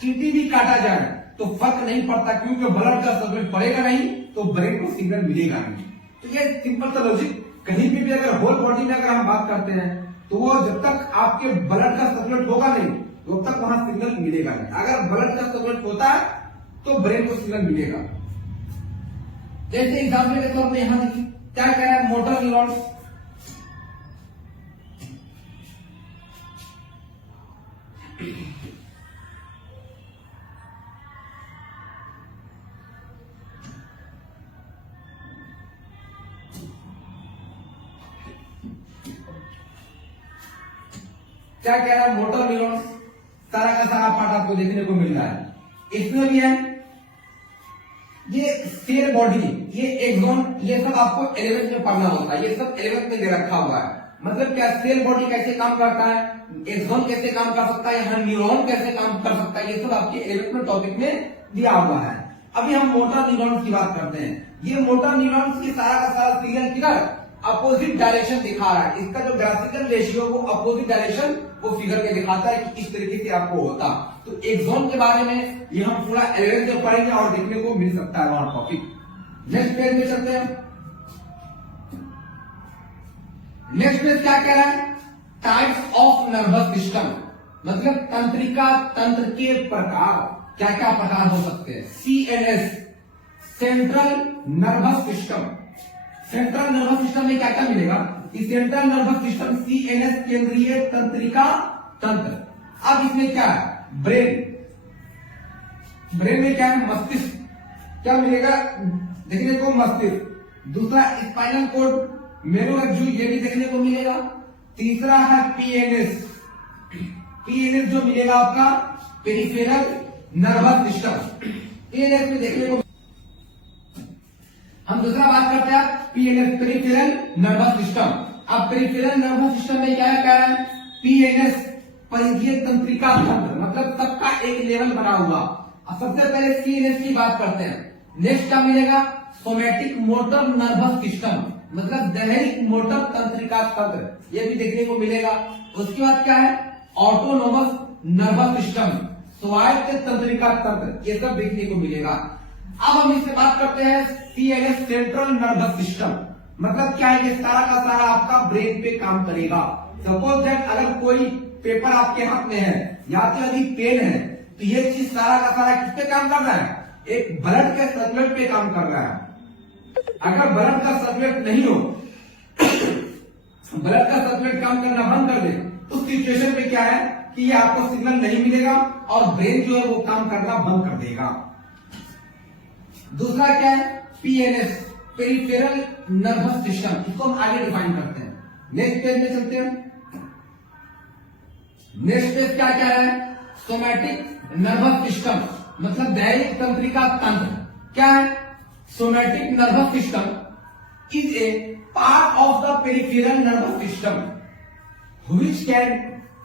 चींटी भी काटा जाए तो फर्क नहीं पड़ता, क्योंकि ब्लड का सर्कुलेट पड़ेगा नहीं तो ब्रेन को सिग्नल मिलेगा नहीं। तो ये सिंपल सा लॉजिक, कहीं भी अगर होल बॉडी में अगर हम बात करते हैं तो वो जब तक आपके ब्लड का सर्कुलेट होगा नहीं तब तक वहां सिग्नल मिलेगा नहीं। अगर ब्लड का सर्कुलेट होता है तो ब्रेन को सिग्नल मिलेगा। जैसे एग्जाम्पल के तौर पर यहां देखिए क्या कह रहा है, मोटर न्यूरॉन्स। क्या कह रहा है, मोटर न्यूरॉन्स। सारा का सारा पार्ट आपको देखने को मिल रहा है। इसमें भी है ये सेल बॉडी, ये एक्सॉन, ये सब आपको 11th में पढ़ना होता है। ये सब 11th में दे रखा हुआ है। मतलब क्या, सेल बॉडी कैसे काम करता है, एक्सॉन कैसे काम कर सकता है, यहाँ न्यूरॉन कैसे काम कर सकता है, ये सब आपके 11th में टॉपिक में दिया हुआ है। अभी हम मोटर न्यूरॉन्स की बात करते हैं। ये मोटर न्यूरॉन्स की सारा का सारा सिग्नल किधर, अपोजिट डायरेक्शन दिखा रहा है। इसका जो ग्राफिकल रेशियो वो अपोजिट डायरेक्शन वो फिगर में दिखाता है कि इस तरीके से आपको होता। तो एक्सॉन के बारे में ये हम पूरा 11th में पढ़ेंगे और देखने को मिल सकता है वहां टॉपिक। नेक्स्ट पेज में चलते हैं। नेक्स्ट पेज क्या कह रहा है, टाइप्स ऑफ नर्वस सिस्टम। मतलब तंत्रिका तंत्र के प्रकार, क्या क्या प्रकार हो सकते हैं। CNS, central nervous system. Central nervous system में क्या क्या मिलेगा, कि सेंट्रल नर्वस सिस्टम CNS, केंद्रीय तंत्रिका तंत्र। अब इसमें क्या है, ब्रेन। ब्रेन में क्या है, मस्तिष्क। क्या मिलेगा देखने को, मस्तिष्क। दूसरा स्पाइनल कॉर्ड, मेरुरज्जु, ये भी देखने को मिलेगा। तीसरा है PNS। PNS जो मिलेगा आपका पेरिफेरल नर्वस सिस्टम। PNS में देखने को, हम दूसरा बात करते हैं PNS, पेरिफेरल नर्वस सिस्टम। अब पेरिफेरल नर्वस सिस्टम में क्या है, कह रहा है PNS, परिधीय तंत्रिका तंत्र। मतलब सबका एक लेवल बना हुआ। अब सबसे पहले CNS की बात करते हैं। नेक्स्ट क्या मिलेगा, सोमैटिक मोटर नर्वस सिस्टम, मतलब दैहिक मोटर तंत्रिका तंत्र, ये भी देखने को मिलेगा। उसके बाद क्या है, ऑटोनोमस नर्वस सिस्टम, स्वायत्त तंत्रिका तंत्र, ये सब देखने को मिलेगा। अब हम इससे बात करते हैं CNS, सेंट्रल नर्वस सिस्टम। मतलब क्या है, ये सारा का सारा आपका ब्रेन पे काम करेगा। सपोज दैट अगर कोई पेपर आपके हाथ में है या तो यदि पेन है तो ये चीज सारा का सारा किस पे काम कर रहा है, एक ब्लड के सर्कुलेट पे काम कर रहा है। अगर ब्लड का सर्कुलेट नहीं हो, ब्लड का सर्कुलेट काम करना बंद कर दे, उस सिचुएशन पे क्या है कि ये आपको सिग्नल नहीं मिलेगा और ब्रेन जो है वो काम करना बंद कर देगा। दूसरा क्या है, PNS, पेरिफेरल नर्वस सिस्टम। इसको हम आगे डिफाइन करते हैं। नेक्स्ट पेज में चलते हैं। नेक्स्ट पेज क्या कह रहा है, सोमैटिक नर्वस सिस्टम, मतलब दैहिक तंत्रिका तंत्र। क्या है, somatic nervous system is a part of the peripheral nervous system which can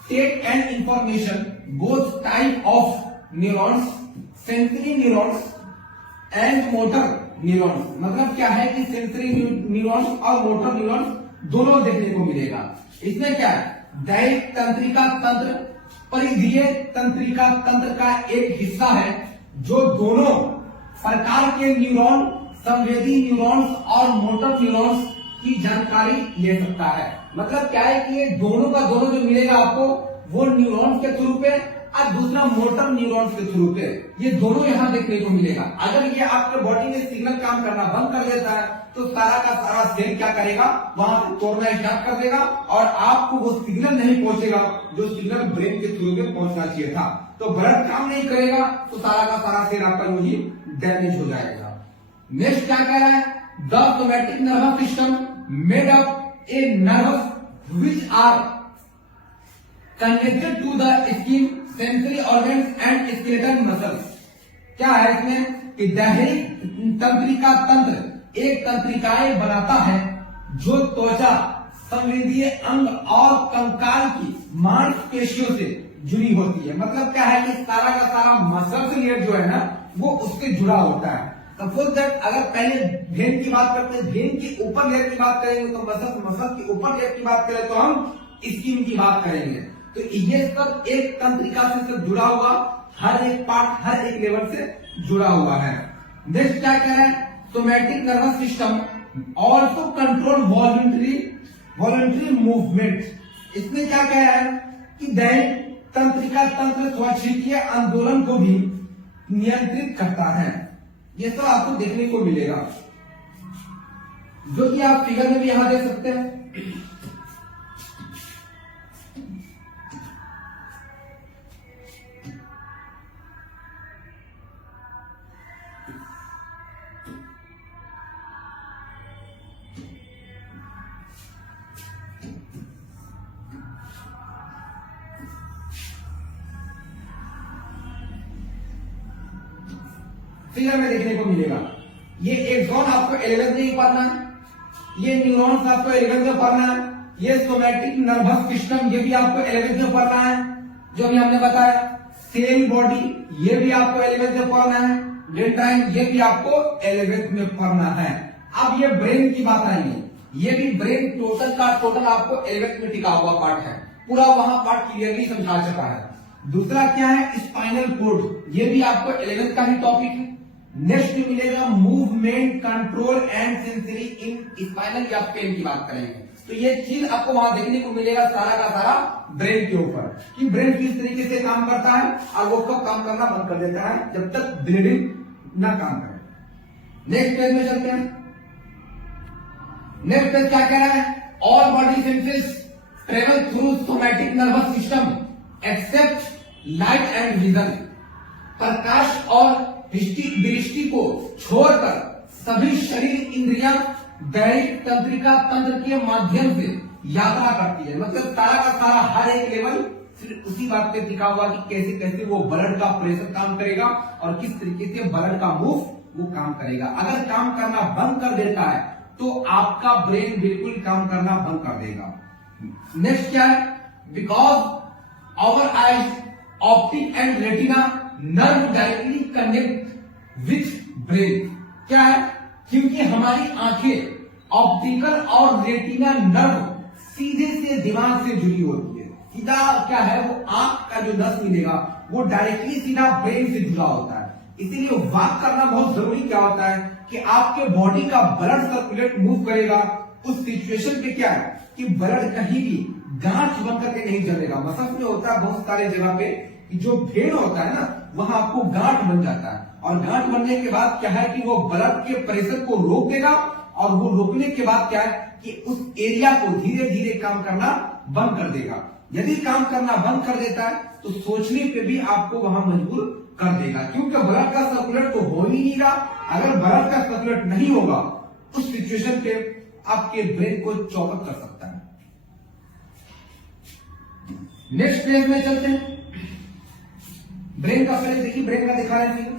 take an information both type of neurons, sensory neurons and motor neurons. मतलब क्या है कि सेंसरी न्यूरॉन्स और मोटर न्यूरॉन्स दोनों देखने को मिलेगा। इसमें क्या है, दैहिक तंत्रिका तंत्र परिधीय तंत्रिका तंत्र का एक हिस्सा है जो दोनों प्रकार के न्यूरॉन, संवेदी न्यूरॉन्स और मोटर न्यूरॉन्स की जानकारी ले सकता है। मतलब क्या है कि ये दोनों का दोनों जो मिलेगा आपको, वो न्यूरॉन्स के थ्रू पे और दूसरा मोटर न्यूरॉन्स के थ्रू पे, ये दोनों यहां देखने को मिलेगा। अगर ये आपके बॉडी में सिग्नल काम करना बंद कर देता है तो सारा का सारा सेल क्या करेगा, वहां से तोड़ना स्टार्ट कर देगा और आपको वो सिग्नल नहीं पहुंचेगा जो सिग्नल ब्रेन के थ्रू में पहुंचना चाहिए था। तो ब्लड काम नहीं करेगा तो सारा का सारा सेल आपका जो ही डैमेज हो जाएगा। नेक्स्ट क्या कह रहा है, the somatic nervous system made up a nerves which are connected to the skin, sensory organs and skeletal muscles. क्या है इसमें कि दैहिक तंत्रिका तंत्र एक तंत्रिकाएं बनाता है जो त्वचा, संवेदीय अंग और कंकाल की मांसपेशियों से जुड़ी होती है। मतलब क्या है कि सारा का सारा मसल लेयर जो है ना वो उससे जुड़ा होता है। सपोज दैट अगर पहले वेन की बात करते हैं, वेन के ऊपर लेयर की बात करेंगे तो मसल के ऊपर लेयर की बात करें तो हम स्किन की बात करेंगे। तो ये सब एक तंत्रिका से जुड़ा हुआ, हर एक पार्ट हर एक लेवल से जुड़ा हुआ है। नेक्स्ट क्या कह रहा है, somatic nervous system also control voluntary movement. इसमें क्या कह रहा है कि दैनिक तंत्रिका तंत्र स्वच्छिकीय आंदोलन को भी नियंत्रित करता है। ये सब आपको देखने को मिलेगा, जो कि आप फिगर में भी यहां देख सकते हैं। फिगर में देखने को मिलेगा, ये एक्सॉन आपको 11th में ही पढ़ना है, ये न्यूरॉन्स आपको 11th में पढ़ना है, ये सोमैटिक नर्वस सिस्टम ये भी आपको 11th में पढ़ना है, जो भी हमने बताया। सेल बॉडी ये भी आपको 11th में पढ़ना है, डेंड्राइन ये भी आपको 11th में पढ़ना है। अब ये ब्रेन की बात आएंगे, ये भी ब्रेन टोटल का टोटल आपको 11th में टिका हुआ पार्ट है, पूरा वहां पार्ट क्लियरली समझा चुका है। दूसरा क्या है, स्पाइनल कोड, ये भी आपको 11th का ही टॉपिक है। नेक्स्ट मिलेगा movement control and sensory in spinal या पेन की बात करेंगे। तो ये चीज आपको वहां देखने को मिलेगा सारा का सारा ब्रेन के ऊपर, कि ब्रेन किस तरीके से काम करता है और वो कब काम करना बंद कर देता है जब तक ब्लीडिंग ना काम करे। नेक्स्ट पेज में चलते हैं। नेक्स्ट पेज क्या कह रहा है, all body senses travel through somatic nervous system except light and vision. प्रकाश और दृष्टि को छोड़कर सभी शरीर इंद्रियां दैनिक तंत्रिका तंत्र के माध्यम से यात्रा करती है। मतलब सारा का सारा हर एक लेवल सिर्फ उसी बात पे टिका हुआ कि कैसे कैसे वो ब्लड का प्रेशर काम करेगा और किस तरीके से ब्लड का मूव वो काम करेगा। अगर काम करना बंद कर देता है तो आपका ब्रेन बिल्कुल काम करना बंद कर देगा। नेक्स्ट क्या है, because our eyes optic and retina nerve directly connect with brain. क्या है, क्योंकि हमारी आंखें ऑप्टिकल और रेटिना नर्व सीधे से दिमाग से जुड़ी होती है। सीधा क्या है, वो आंख का जो नस मिलेगा वो डायरेक्टली सीधा ब्रेन से जुड़ा होता है। इसीलिए वॉक करना बहुत जरूरी क्या होता है कि आपके बॉडी का ब्लड सर्कुलेट मूव करेगा। उस सिचुएशन पे क्या है कि ब्लड कहीं भी गांठ बन करके नहीं जमेगा। मसल में होता है बहुत सारे जगह पे कि जो भेड़ होता है ना वहां आपको गांठ बन जाता है, और गांठ बनने के बाद क्या है कि वो ब्लड के प्रेशर को रोक देगा, और वो रोकने के बाद क्या है कि उस एरिया को धीरे धीरे काम करना बंद कर देगा। यदि काम करना बंद कर देता है तो सोचने पे भी आपको वहां मजबूर कर देगा, क्योंकि ब्लड का सर्कुलेट तो हो ही नहीं रहा। अगर ब्लड का सर्कुलेट नहीं होगा उस सिचुएशन पे आपके ब्रेन को चौपट कर सकता है। नेक्स्ट पेज में चलते हैं। ब्रेन का पहले देखिए, ब्रेन का दिखा रहे हैं।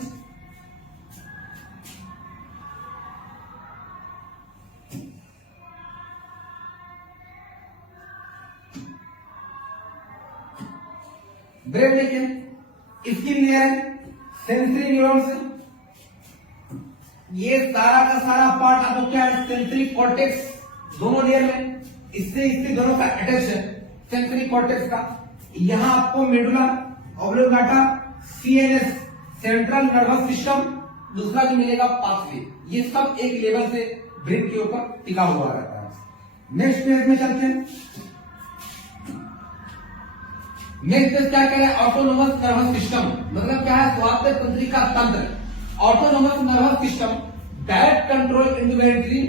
ब्रेन देखिए, स्किन लेयर है, सेंसरी न्यूरॉन्स है, ये सारा का सारा पार्ट आपको क्या है, सेंसरी कॉर्टेक्स दोनों लेयर में, इससे दोनों का अटैच है सेंसरी कॉर्टेक्स का। यहां आपको medulla oblongata, CNS central nervous system, दूसरा जो मिलेगा पाथवे, ये सब एक लेवल से ब्रेन के ऊपर टिका हुआ रहता है। नेक्स्ट पेज में चलते हैं। नेक्स्ट पेज क्या कह रहा है, ऑटोनोमस नर्वस सिस्टम, मतलब क्या है, स्वास्थ्य तंत्रिका तंत्र। Autonomous nervous system direct control inventory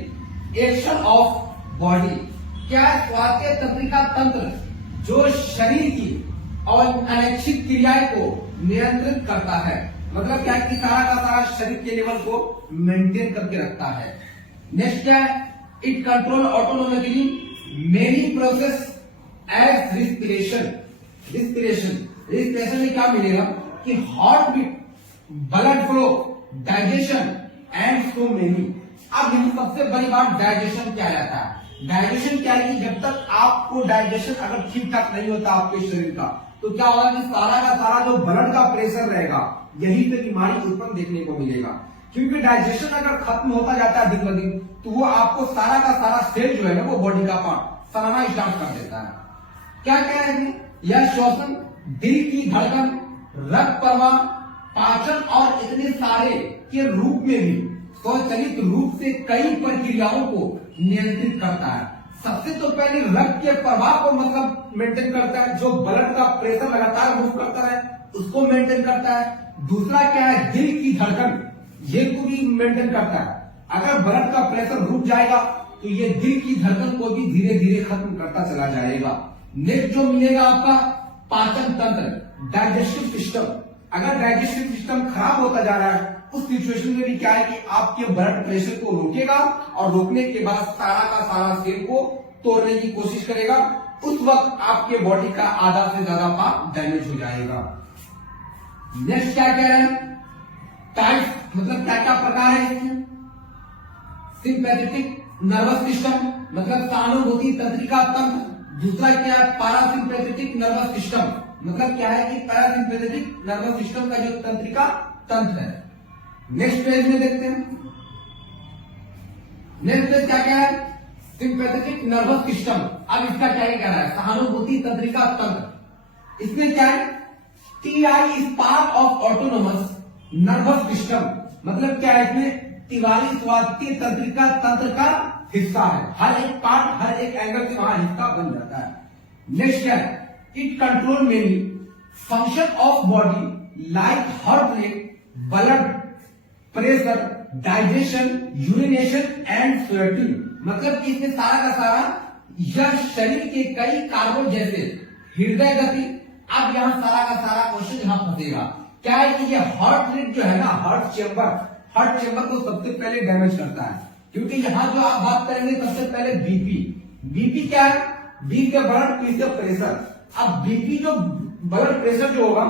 action of body. क्या है, स्वास्थ्य तंत्रिका तंत्र जो शरीर की और अनैच्छिक क्रियाएं को नियंत्रित करता है। मतलब क्या है कि सारा का सारा शरीर के लेवल को मेंटेन करके रखता है। नेक्स्ट क्या है, it control autonomically many process as respiration. Respiration में क्या मिलेगा कि heart beat, blood flow, digestion and so many. अब यहां सबसे बड़ी बात डाइजेशन क्या रहता है। डाइजेशन क्या है कि जब तक आपको डाइजेशन अगर ठीक ठाक नहीं होता आपके शरीर का, तो क्या होगा कि सारा का सारा जो ब्लड का प्रेशर रहेगा यही पे बीमारी उत्पन्न देखने को मिलेगा। क्योंकि डाइजेशन अगर खत्म होता जाता है दिन ब दिन, तो वो आपको सारा का सारा सेल जो है ना, वो बॉडी का पार्ट सड़ना स्टार्ट कर देता है। क्या क्या है यह श्वसन, दिल की धड़कन, रक्त प्रवाह, पाचन और इतने सारे के रूप में भी स्वचालित रूप से कई प्रक्रियाओं को नियंत्रित करता है। सबसे तो पहले रक्त के प्रवाह को मतलब मेंटेन करता है, जो ब्लड का प्रेशर लगातार मूव करता है उसको मेंटेन करता है। दूसरा क्या है, दिल की धड़कन, ये को भी मेंटेन करता है। अगर ब्लड का प्रेशर रुक जाएगा तो ये दिल की धड़कन को भी धीरे धीरे खत्म करता चला जाएगा। नेक्स्ट जो मिलेगा आपका पाचन तंत्र, डाइजेस्टिव सिस्टम। अगर डाइजेस्टिव सिस्टम खराब होता जा रहा है, उस सिचुएशन में भी क्या है कि आपके ब्लड प्रेशर को रोकेगा और रोकने के बाद सारा का सारा सेल को तोड़ने की कोशिश करेगा। उस वक्त आपके बॉडी का आधा से ज्यादा पार्ट डैमेज हो जाएगा। नेक्स्ट क्या कह रहे हैं, टाइप मतलब क्या क्या प्रकार है इसमें। सिंपैथेटिक नर्वस सिस्टम मतलब सहानुभूति तंत्रिका तंत्र। दूसरा क्या है, पैरासिम्पैथेटिक नर्वस सिस्टम मतलब क्या है कि पैरासिम्पैथेटिक नर्वस सिस्टम का जो तंत्रिका तंत्र है। नेक्स्ट पेज में देखते हैं, नेक्स्ट पेज क्या क्या है, सिंपैथेटिक नर्वस सिस्टम। अब इसका क्या कह रहा है, सहानुभूति तंत्रिका तंत्र। इसमें क्या है, TI is part of autonomous nervous system मतलब क्या है, इसमें तिवारी स्वास्थ्य तंत्रिका तंत्र का हिस्सा है। हर एक पार्ट हर एक एंगल से वहां हिस्सा बन जाता है। नेक्स्ट क्या है, it control mainly function of body like heart rate, blood pressure, digestion, urination and sweating. मतलब कि इसमें सारा का सारा यह शरीर के कई कार्यों जैसे हृदय गति। अब यहाँ सारा का सारा क्वेश्चन यहाँ फंसेगा, क्या है कि ये हार्ट रेट जो है ना, हार्ट चेंबर को सबसे पहले डैमेज करता है। क्योंकि यहाँ जो आप बात करेंगे सबसे पहले बीपी क्या है, बी के ब्लड, पी से प्रेशर। अब बीपी जो ब्लड प्रेशर जो होगा,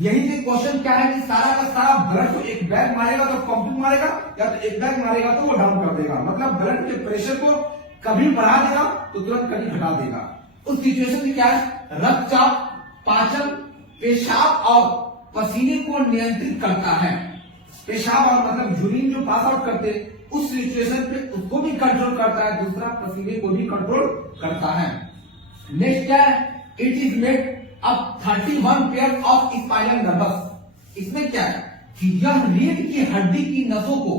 यही से क्वेश्चन क्या है कि सारा का सारा ब्लड को एक बैग मारेगा तो पंपिंग मारेगा, या तो एक बैग मारेगा तो वो डाउन कर देगा। मतलब ब्लड के प्रेशर को कभी बढ़ा देगा तो तुरंत कभी घटा देगा। उस सिचुएशन में क्या है, रक्तचाप, पाचन, पेशाब और पसीने को नियंत्रित करता है। पेशाब और मतलब यूरिन जो पास आउट करते उस सिचुएशन पे उसको भी कंट्रोल करता है। दूसरा पसीने को भी कंट्रोल करता है। नेक्स्ट क्या है, इट इज मेड अब 31 पेयर ऑफ स्पाइनल नर्वस। इसमें क्या है कि यह रीढ़ की हड्डी की नसों को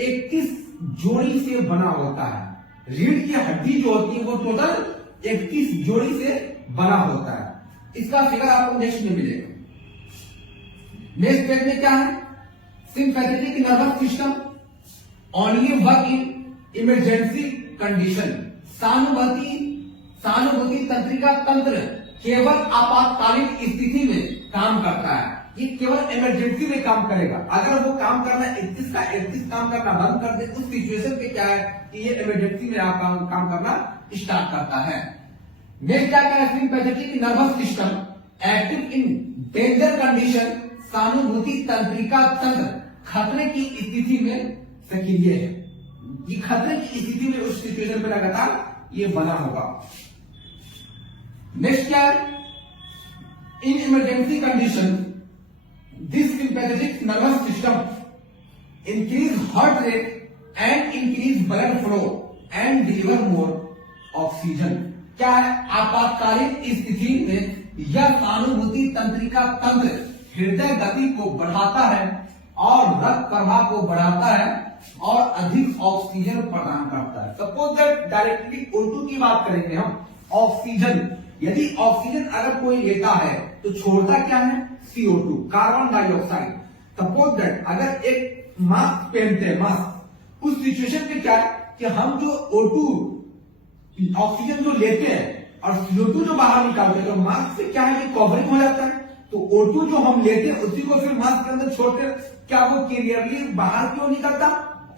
31 जोड़ी से बना होता है। रीढ़ की हड्डी जो होती है वो टोटल 31 जोड़ी से बना होता है। इसका फिगर आपको नेक्स्ट में मिलेगा। नेक्स्ट पेज में क्या है, sympathetic nervous system only work in emergency condition. सहानुभूति तंत्रिका तंत्र केवल आपातकालीन स्थिति में काम करता है। ये केवल इमरजेंसी में काम करेगा। अगर वो काम करना 31 का 31 काम करना बंद कर दे, उस सिचुएशन पे क्या है कि ये इमरजेंसी में आप काम करना स्टार्ट करता है। नेक्स्ट क्या है, sympathetic nervous system active in danger condition. सहानुभूति तंत्रिका तंत्र खतरे की स्थिति में सक्रिय है। ये खतरे की स्थिति में उस सिचुएशन पे लगातार ये बना होगा। नेक्स्ट क्या है, in emergency condition this sympathetic nervous system increase heart rate and increase blood flow and deliver more oxygen. क्या है, आपातकालीन स्थिति में यह सहानुभूति तंत्रिका तंत्र हृदय गति को बढ़ाता है और रक्त प्रवाह को बढ़ाता है और अधिक ऑक्सीजन प्रदान करता है। सपोज दैट डायरेक्टली O2 की बात करेंगे हम, ऑक्सीजन। यदि ऑक्सीजन अगर कोई लेता है तो छोड़ता क्या है, CO2 carbon dioxide. Suppose that अगर एक मास्क पहनते हैं, मास्क, उस सिचुएशन में क्या है कि हम जो O2 ऑक्सीजन जो लेते हैं और CO2 जो बाहर निकालते हैं, तो मास्क से क्या है कि कवरिंग हो जाता है। तो O2 जो हम लेते हैं उसी को फिर मास्क के अंदर छोड़ते हैं, क्या वो क्लियरली बाहर क्यों निकलता,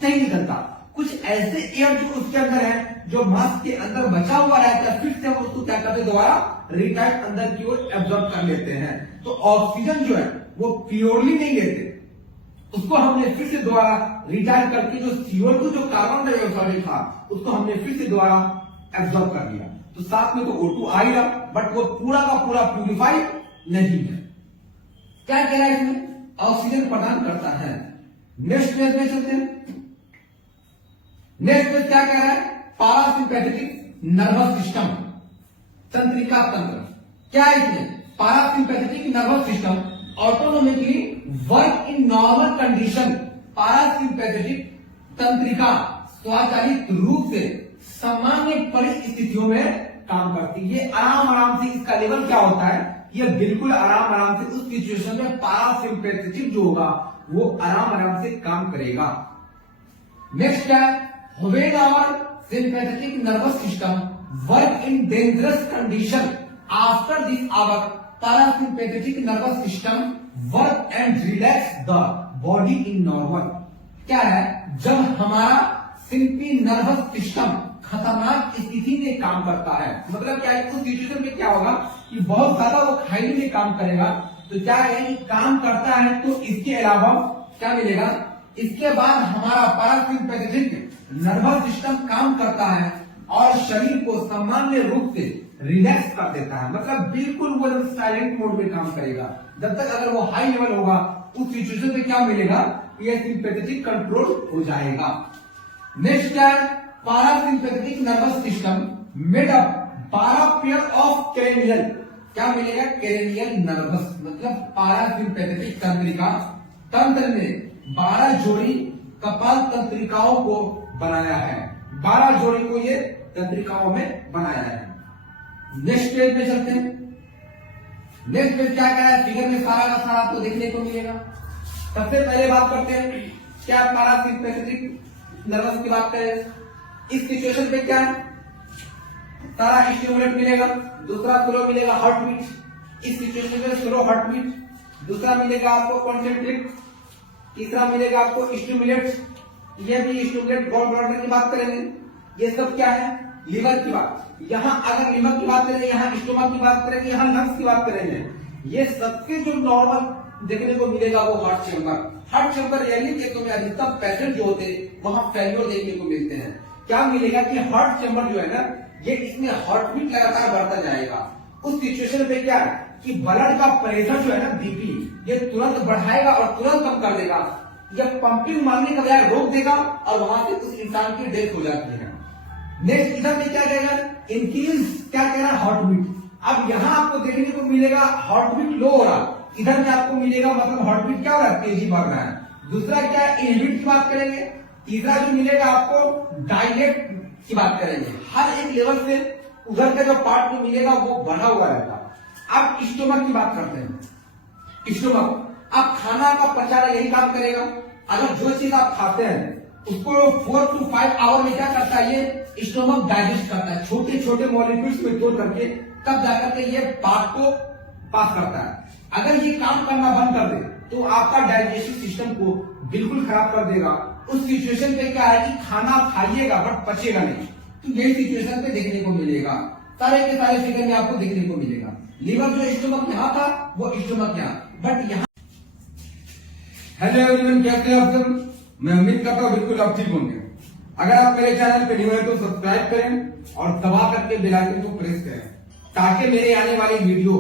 नहीं निकलता। कुछ ऐसे एयर जो उसके अंदर है जो मास्क के अंदर बचा हुआ रहता है, फिर से हम उसको क्या करते हैं, दोबारा रिटाइट अंदर की ओर एब्जॉर्ब कर लेते हैं। तो ऑक्सीजन जो है वो प्योरली नहीं लेते, उसको हमने फिर से दोबारा रिटाइट करके जो CO2 जो कार्बन डाइऑक्साइड था उसको हमने फिर से दोबारा एब्जॉर्ब कर लिया, तो साथ में तो O2 आ ही रहा, बट वो पूरा का पूरा प्यूरिफाई नहीं है। क्या कह रहा है इसमें? ऑक्सीजन प्रदान करता है। नेक्स्ट पेज में चलते हैं। नेक्स्ट पेज क्या कह रहा है? पारासिम्पैथेटिक नर्वस सिस्टम, तंत्रिका तंत्र। क्या है इसमें? Parasympathetic nervous system autonomically work in normal condition. Parasympathetic तंत्रिका स्वचालित रूप से सामान्य परिस्थितियों में काम करती है। ये आराम से इसका लेवल क्या होता है? ये बिल्कुल आराम से उस सिचुएशन में पारासिम्पैथेटिक जो होगा वो आराम से काम करेगा। नेक्स्ट क्या है? When our sympathetic nervous system work in dangerous condition after this our parasympathetic nervous system work and relax the body in normal. क्या है? जब हमारा सिंपी नर्वस सिस्टम खतरनाक स्थिति में काम करता है, मतलब क्या है? उस सिचुएशन में क्या होगा कि बहुत ज्यादा वो हाईली में काम करेगा, तो क्या है कि काम करता है तो इसके अलावा क्या मिलेगा? इसके बाद हमारा पारासिम्पैथेटिक नर्वस सिस्टम काम करता है और शरीर को सामान्य रूप से रिलैक्स कर देता है, मतलब बिल्कुल वो साइलेंट मोड में काम करेगा। जब तक अगर वो हाई लेवल होगा उस सिचुएशन में क्या मिलेगा? ये सिंपैथेटिक कंट्रोल हो जाएगा। नेक्स्ट क्या है? Parasympathetic nervous system made up 12 pair of cranial. क्या मिलेगा? क्रेनियल नर्वस, मतलब पारासिम्पैथेटिक तंत्रिका तंत्र ने 12 जोड़ी कपाल तंत्रिकाओं को बनाया है। 12 जोड़ी को ये तंत्रिकाओं में बनाया है। नेक्स्ट पेज में चलते हैं। नेक्स्ट पेज क्या है? फिगर में सारा का सारा आपको देखने को मिलेगा। सबसे पहले बात करते हैं क्या पारासिम्पैथेटिक नर्वस की बात करें। इस सिचुएशन पे क्या है? सारा स्टिमुलेट मिलेगा, दूसरा स्लो मिलेगा हार्ट बीट। इस सिचुएशन में स्लो हार्ट बीट, दूसरा मिलेगा आपको कॉन्सेंट्रिक, तीसरा मिलेगा आपको स्टिमुलेट। ये भी स्टिमुलेट गॉल ब्लैडर की बात करेंगे। ये सब क्या है? लीवर की बात। यहाँ अगर लीवर की बात करेंगे, यहाँ स्टोमक की बात करेंगे, यहाँ लंग्स की बात करेंगे। ये सबसे जो नॉर्मल देखने को मिलेगा वो हार्ट चेम्बर। हार्ट चेम्बर यानी कि में अधिकतम पेशेंट जो होते हैं वहां फेल्योर देखने को मिलते हैं। क्या मिलेगा कि हार्ट चेम्बर जो है ना, ये इसमें हार्ट बीट लगातार बढ़ता जाएगा। उस सिचुएशन पे क्या है कि ब्लड का प्रेशर जो है ना, बीपी, ये तुरंत बढ़ाएगा और तुरंत कम कर देगा। यह पंपिंग मारने का बजाय रोक देगा और वहां से उस इंसान की डेथ हो जाती है। नेक्स्ट इधर में क्या कहेगा? इंक्रीज क्या कह रहा है? Heart beat. अब यहाँ आपको देखने को मिलेगा हार्ट बीट लो हो रहा, इधर में आपको मिलेगा मतलब हार्ट बीट क्या हो रहा है? तेजी बढ़ रहा है। दूसरा क्या है? इनहिबिट की बात करेंगे। तीसरा जो मिलेगा आपको डायलेट की बात करेंगे। हर एक लेवल से उधर का जो पार्ट में मिलेगा वो बढ़ा हुआ रहता। अब स्टोमक की बात करते हैं। स्टोमक अब खाना का पचाना यही काम करेगा। अगर जो चीज आप खाते हैं उसको 4 to 5 आवर में क्या करता है? ये स्टोमक डाइजेस्ट करता है, छोटे छोटे मॉलिक्यूल्स में तोड़ करके तब जाकर के ये पार्ट को पास करता है। अगर ये काम करना बंद कर दे तो आपका डाइजेस्टिव सिस्टम को बिल्कुल खराब कर देगा। उस सिचुएशन पे क्या है कि खाना खाइएगा बट पचेगा नहीं, तो यही सिचुएशन पे देखने को मिलेगा। सारे के सारे फिगर में आपको देखने को मिलेगा। लीवर जो स्टोमक यहाँ था वो स्टोमक यहाँ, बट यहाँ। हेलो एवरीवन, कैसे हैं आप सब? मैं उम्मीद करता हूँ बिल्कुल आप ठीक होंगे। अगर आप मेरे चैनल पे न्यू है तो सब्सक्राइब करें और दबा करके बेल आइकन को प्रेस करें ताकि मेरे आने वाली वीडियो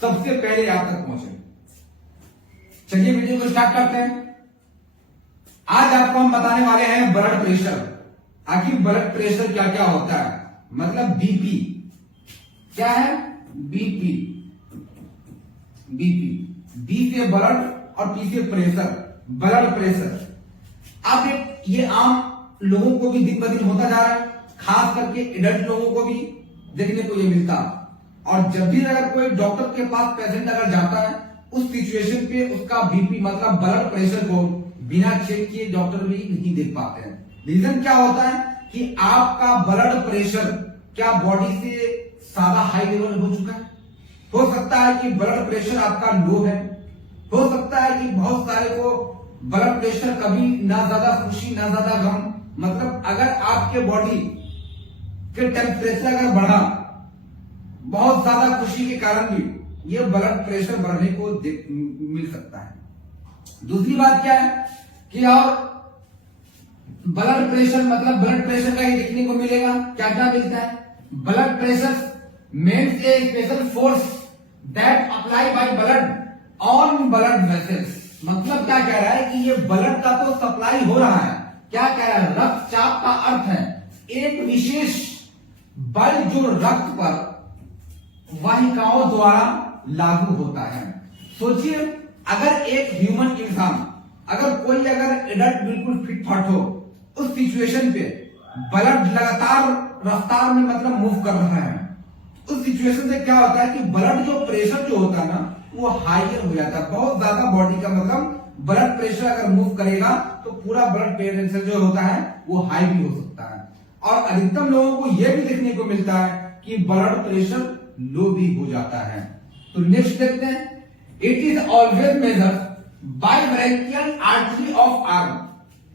सबसे पहले आप तक पहुंचे। चलिए वीडियो को स्टार्ट करते हैं। आज आपको हम बताने वाले हैं ब्लड प्रेशर। आखिर ब्लड प्रेशर क्या क्या होता है, मतलब बीपी क्या है? बीपी, बीपी, बी से ब्लड और पी से प्रेशर, ब्लड प्रेशर। अब ये आम लोगों को भी दिन ब दिन होता जा रहा है, खास करके एडल्ट लोगों को भी देखने को ये मिलता। और जब भी अगर कोई डॉक्टर के पास पेशेंट अगर जाता है उस सिचुएशन पे उसका बीपी मतलब ब्लड प्रेशर को बिना चेक किए डॉक्टर भी नहीं देख पाते हैं। रीजन क्या होता है कि आपका ब्लड प्रेशर क्या बॉडी से ज्यादा हाई लेवल हो चुका है। हो सकता है कि ब्लड प्रेशर आपका लो है, हो सकता है कि बहुत सारे को ब्लड प्रेशर कभी ना ज्यादा खुशी ना ज्यादा गम, मतलब अगर आपके बॉडी के टेम्परेचर अगर बढ़ा बहुत ज्यादा खुशी के कारण भी ये ब्लड प्रेशर बढ़ने को मिल सकता है। दूसरी बात क्या है कि और ब्लड प्रेशर मतलब ब्लड प्रेशर का ही देखने को मिलेगा। क्या क्या मिलता है? Blood pressure means a special force that apply by blood on blood vessels. मतलब क्या कह रहा है कि ये ब्लड का तो सप्लाई हो रहा है। क्या कह रहा है? रक्तचाप का अर्थ है एक विशेष बल जो रक्त पर वाहिकाओं द्वारा लागू होता है। सोचिए, अगर एक ह्यूमन इंसान, अगर कोई अगर एडल्ट बिल्कुल फिट फाट हो, उस सिचुएशन पे ब्लड लगातार रफ्तार में मतलब मूव कर रहा है, उस सिचुएशन से क्या होता है कि ब्लड जो प्रेशर जो होता है ना वो हाइयर हो जाता है। बहुत ज्यादा बॉडी का मतलब ब्लड प्रेशर अगर मूव करेगा तो पूरा ब्लड प्रेशर जो होता है वो हाई भी हो सकता है। और अधिकतम लोगों को यह भी देखने को मिलता है कि ब्लड प्रेशर लो भी हो जाता है। तो नेक्स्ट देखते हैं, it is always measured by brachial artery of arm.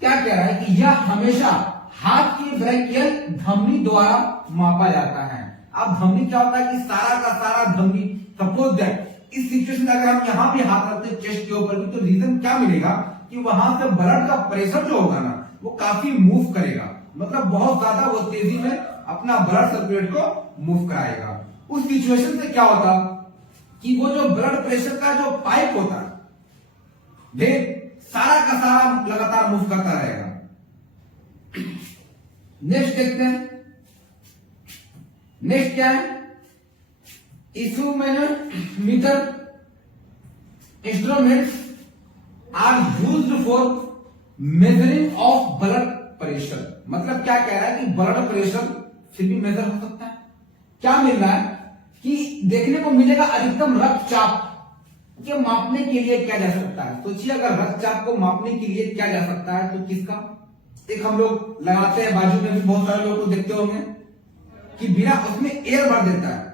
क्या कह रहा है कि यह हमेशा हाथ की ब्रैकियल धमनी द्वारा मापा जाता है। अब धमनी क्या होता है कि सारा का सारा धमनी, सपोज दैट इस सिचुएशन में अगर हम यहां भी हाथ रखते हैं चेस्ट के ऊपर भी, तो रीजन क्या मिलेगा कि वहां से ब्लड का प्रेशर जो होगा ना वो काफी मूव करेगा, मतलब बहुत ज्यादा वो तेजी में अपना ब्लड सर्कुलेट को मूव कराएगा। उस सिचुएशन से क्या होता कि वो जो ब्लड प्रेशर का जो पाइप होता है वे सारा का सारा लगातार मूव करता रहेगा। नेक्स्ट देखते हैं, नेक्स्ट क्या है? Meter instruments are used for measuring of blood pressure. मतलब क्या कह रहा है कि ब्लड प्रेशर फिर भी मेजर हो सकता है। क्या मिल रहा है कि देखने को मिलेगा अधिकतम रक्तचाप के मापने के लिए क्या जा सकता है। सोचिए, अगर रक्तचाप को मापने के लिए क्या जा सकता है तो किसका? एक हम लोग लगाते हैं, बाजू में भी बहुत सारे लोग को देखते होंगे कि बिना उसमें एयर भर देता है,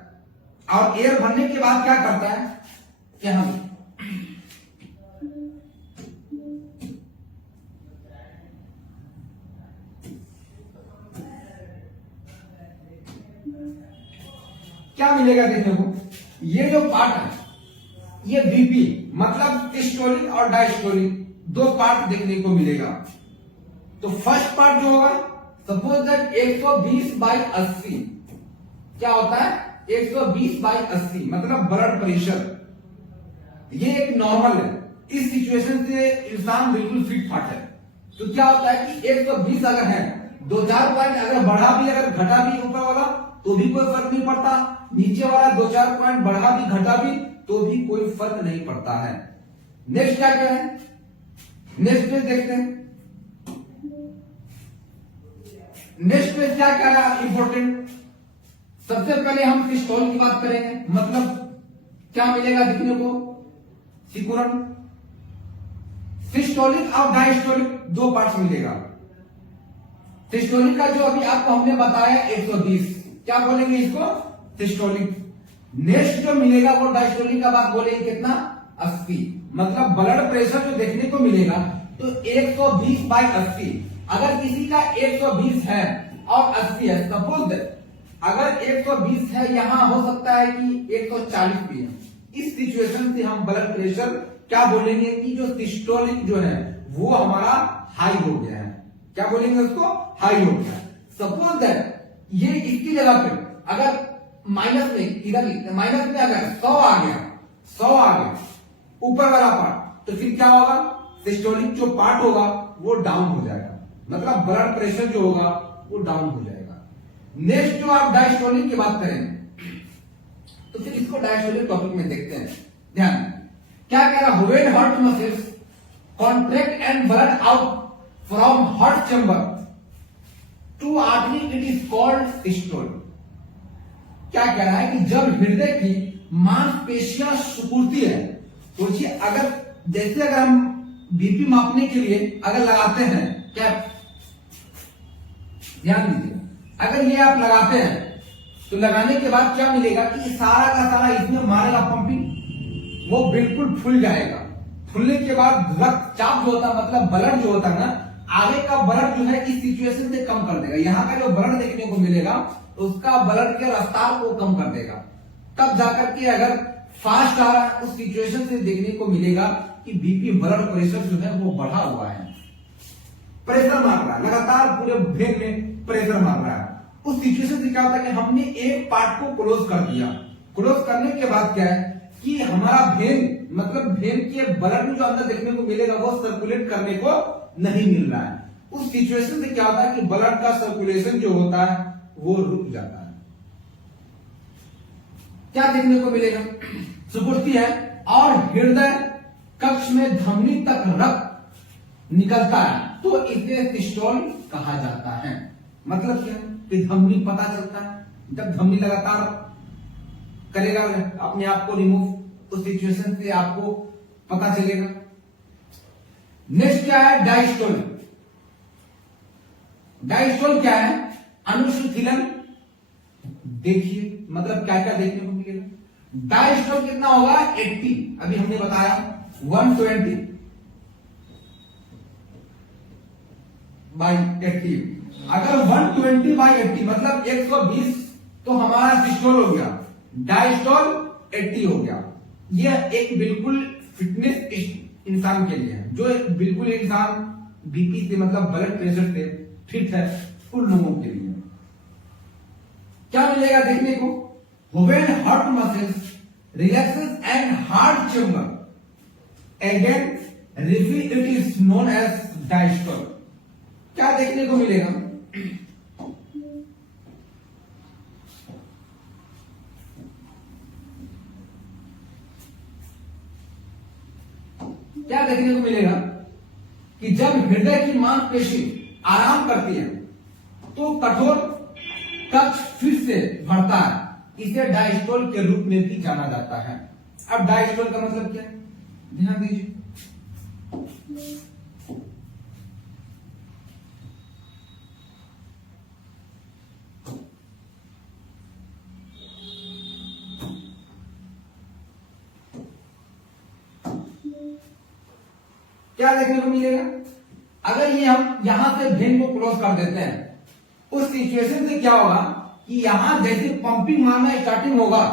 और एयर भरने के बाद क्या करता है कि हम क्या मिलेगा देखने को? ये जो पार्ट है ये बीपी मतलब सिस्टोलिक और डायस्टोलिक दो पार्ट देखने को मिलेगा। तो फर्स्ट पार्ट जो होगा, सपोज दैट 120/80 क्या होता है? 120/80 मतलब ब्लड प्रेशर, ये एक नॉर्मल है। इस सिचुएशन से इंसान बिल्कुल फिट फाट है। तो क्या होता है कि 120 अगर है, 2-4 पॉइंट अगर बढ़ा भी अगर घटा भी ऊपर वाला तो भी कोई फर्क नहीं पड़ता, नीचे वाला 2-4 पॉइंट बढ़ा भी घटा भी तो भी कोई फर्क नहीं पड़ता है। नेक्स्ट क्या कह रहे हैं? नेक्स्ट पेज देखते हैं। नेक्स्ट पेज क्या कह रहा है? इंपॉर्टेंट। सबसे पहले हम सिस्टोल की बात करेंगे। मतलब क्या मिलेगा देखने को? सिकुड़न, सिस्टोलिक और डायस्टोलिक दो पार्ट्स मिलेगा। सिस्टोलिक का जो अभी आपको हमने बताया 120, क्या बोलेंगे इसको? सिस्टोलिक। नेक्स्ट जो मिलेगा वो डायस्टोलिक का बात बोलेंगे कितना? 80। मतलब ब्लड प्रेशर जो देखने को मिलेगा तो 120/80। अगर किसी का 120 है और 80 है, सपोज अगर 120 है, यहां हो सकता है कि 140 भी है, इस सिचुएशन से हम ब्लड प्रेशर क्या बोलेंगे कि जो सिस्टोलिक जो है वो हमारा हाई हो गया है। क्या बोलेंगे उसको? हाई हो गया। सपोज दैट ये इसकी जगह पे अगर माइनस में, इधर लिखते माइनस में अगर 100 आ गया ऊपर वाला पार्ट, तो फिर क्या होगा? सिस्टोलिक जो पार्ट होगा वो डाउन हो जाएगा, मतलब ब्लड प्रेशर जो होगा वो डाउन हो जाएगा। नेक्स्ट जो आप डायस्टोलिक की बात करें तो फिर इसको डायस्टोलिक टॉपिक में देखते हैं। ध्यान, क्या कह रहा? When heart muscles contract and blood out from heart chamber to artery it is called systole. क्या कह रहा है कि जब हृदय की मांसपेशियां सिकुड़ती है, सोचिए अगर जैसे अगर हम बीपी मापने के लिए अगर लगाते हैं कैप, ध्यान दीजिए, अगर ये आप लगाते हैं तो लगाने के बाद क्या मिलेगा कि सारा का सारा इसमें मारेगा पंपिंग, वो बिल्कुल फुल जाएगा। फुलने के बाद रक्तचाप जो होता है मतलब ब्लड जो होता है ना, आगे का ब्लड जो है इस सिचुएशन से कम कर देगा। यहाँ का जो ब्लड देखने को मिलेगा उसका ब्लड के रफ्तार को कम कर देगा। तब जाकर के अगर फास्ट आ रहा है उस सिचुएशन से देखने को मिलेगा कि बीपी ब्लड प्रेशर जो है वो बढ़ा हुआ है। प्रेशर मार रहा है, लगातार पूरे वेन में प्रेशर मार रहा है। उस सिचुएशन से क्या होता है कि हमने एक पार्ट को क्लोज कर दिया। क्लोज करने के बाद क्या है कि हमारा वेन मतलब वेन के ब्लड जो अंदर देखने को मिलेगा वो सर्कुलेट करने को नहीं मिल रहा है। उस सिचुएशन से क्या होता है कि ब्लड का सर्कुलेशन जो होता है वो रुक जाता है। क्या देखने को मिलेगा? सुपुर्ति है और हृदय कक्ष में धमनी तक रक्त निकलता है तो इसे सिस्टोल कहा जाता है। मतलब क्या कि धमनी पता चलता है जब धमनी लगातार करेगा अपने आप को रिमूव, उस सिचुएशन से आपको पता चलेगा। नेक्स्ट क्या है? डायस्टोल। डायस्टोल क्या है? अनुशीलन। देखिए मतलब क्या क्या देखने को मिलेगा। डायस्टोल कितना होगा? 80। अभी हमने बताया 120 बाई 80। अगर 120 बाई 80 मतलब 120 तो हमारा सिस्टोल हो गया, डायस्टोल 80 हो गया। यह एक बिल्कुल फिटनेस इंसान के लिए है, जो बिल्कुल इंसान बीपी से मतलब ब्लड प्रेशर से फिट है, उन लोगों के लिए क्या मिलेगा देखने को? When heart muscles relaxes and heart chamber again refill it is known as diastole. क्या देखने को मिलेगा? क्या देखने को मिलेगा कि जब हृदय की मांसपेशी आराम करती है तो कठोर कक्ष फिर से बढ़ता है। इसे डायस्टोल के रूप में भी जाना जाता है। अब डायस्टोल का मतलब क्या है? ध्यान दीजिए। क्या देखने को मिलेगा? अगर ये हम यहां से वेन को क्लोज कर देते हैं, उस सिचुएशन से क्या होगा कि यहां जैसे पंपिंग मारना स्टार्टिंग होगा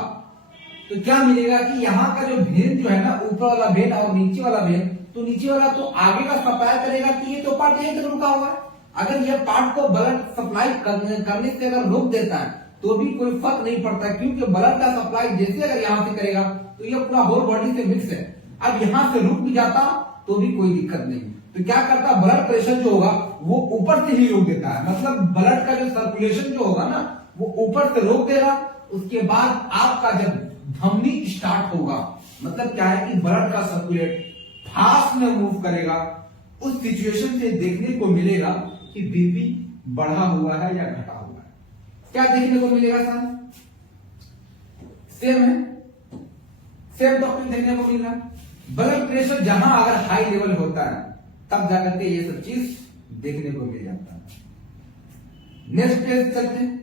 तो क्या मिलेगा कि यहां का जो वेन जो है ना, ऊपर वाला वेन और नीचे वाला वेन, तो नीचे वाला तो आगे का सप्लाई करेगा कि ये तो पार्ट यहीं तक रुका हुआ है। अगर ये पार्ट को ब्लड सप्लाई करने से अगर रोक देता है तो भी कोई फर्क नहीं पड़ता, क्योंकि ब्लड का सप्लाई जैसे अगर यहां से करेगा तो ये पूरा होल बॉडी से मिक्स है। अब यहां से रुक भी जाता तो भी कोई दिक्कत नहीं। तो क्या करता, ब्लड प्रेशर जो होगा वो ऊपर से ही रोक देता है, मतलब ब्लड का जो सर्कुलेशन जो होगा ना वो ऊपर से रोक देगा। उसके बाद आपका जब धमनी स्टार्ट होगा, मतलब क्या है कि ब्लड का सर्कुलेट फास्ट में मूव करेगा। उस सिचुएशन से देखने को मिलेगा कि बीपी बढ़ा हुआ है या घटा हुआ है। क्या देखने को मिलेगा सर? सेम है, सेम टॉपिक देखने को मिल रहा है। ब्लड प्रेशर जहां अगर हाई लेवल होता है तब जाकर के ये सब चीज देखने को मिल जाता है। नेक्स्ट पेज चलते हैं।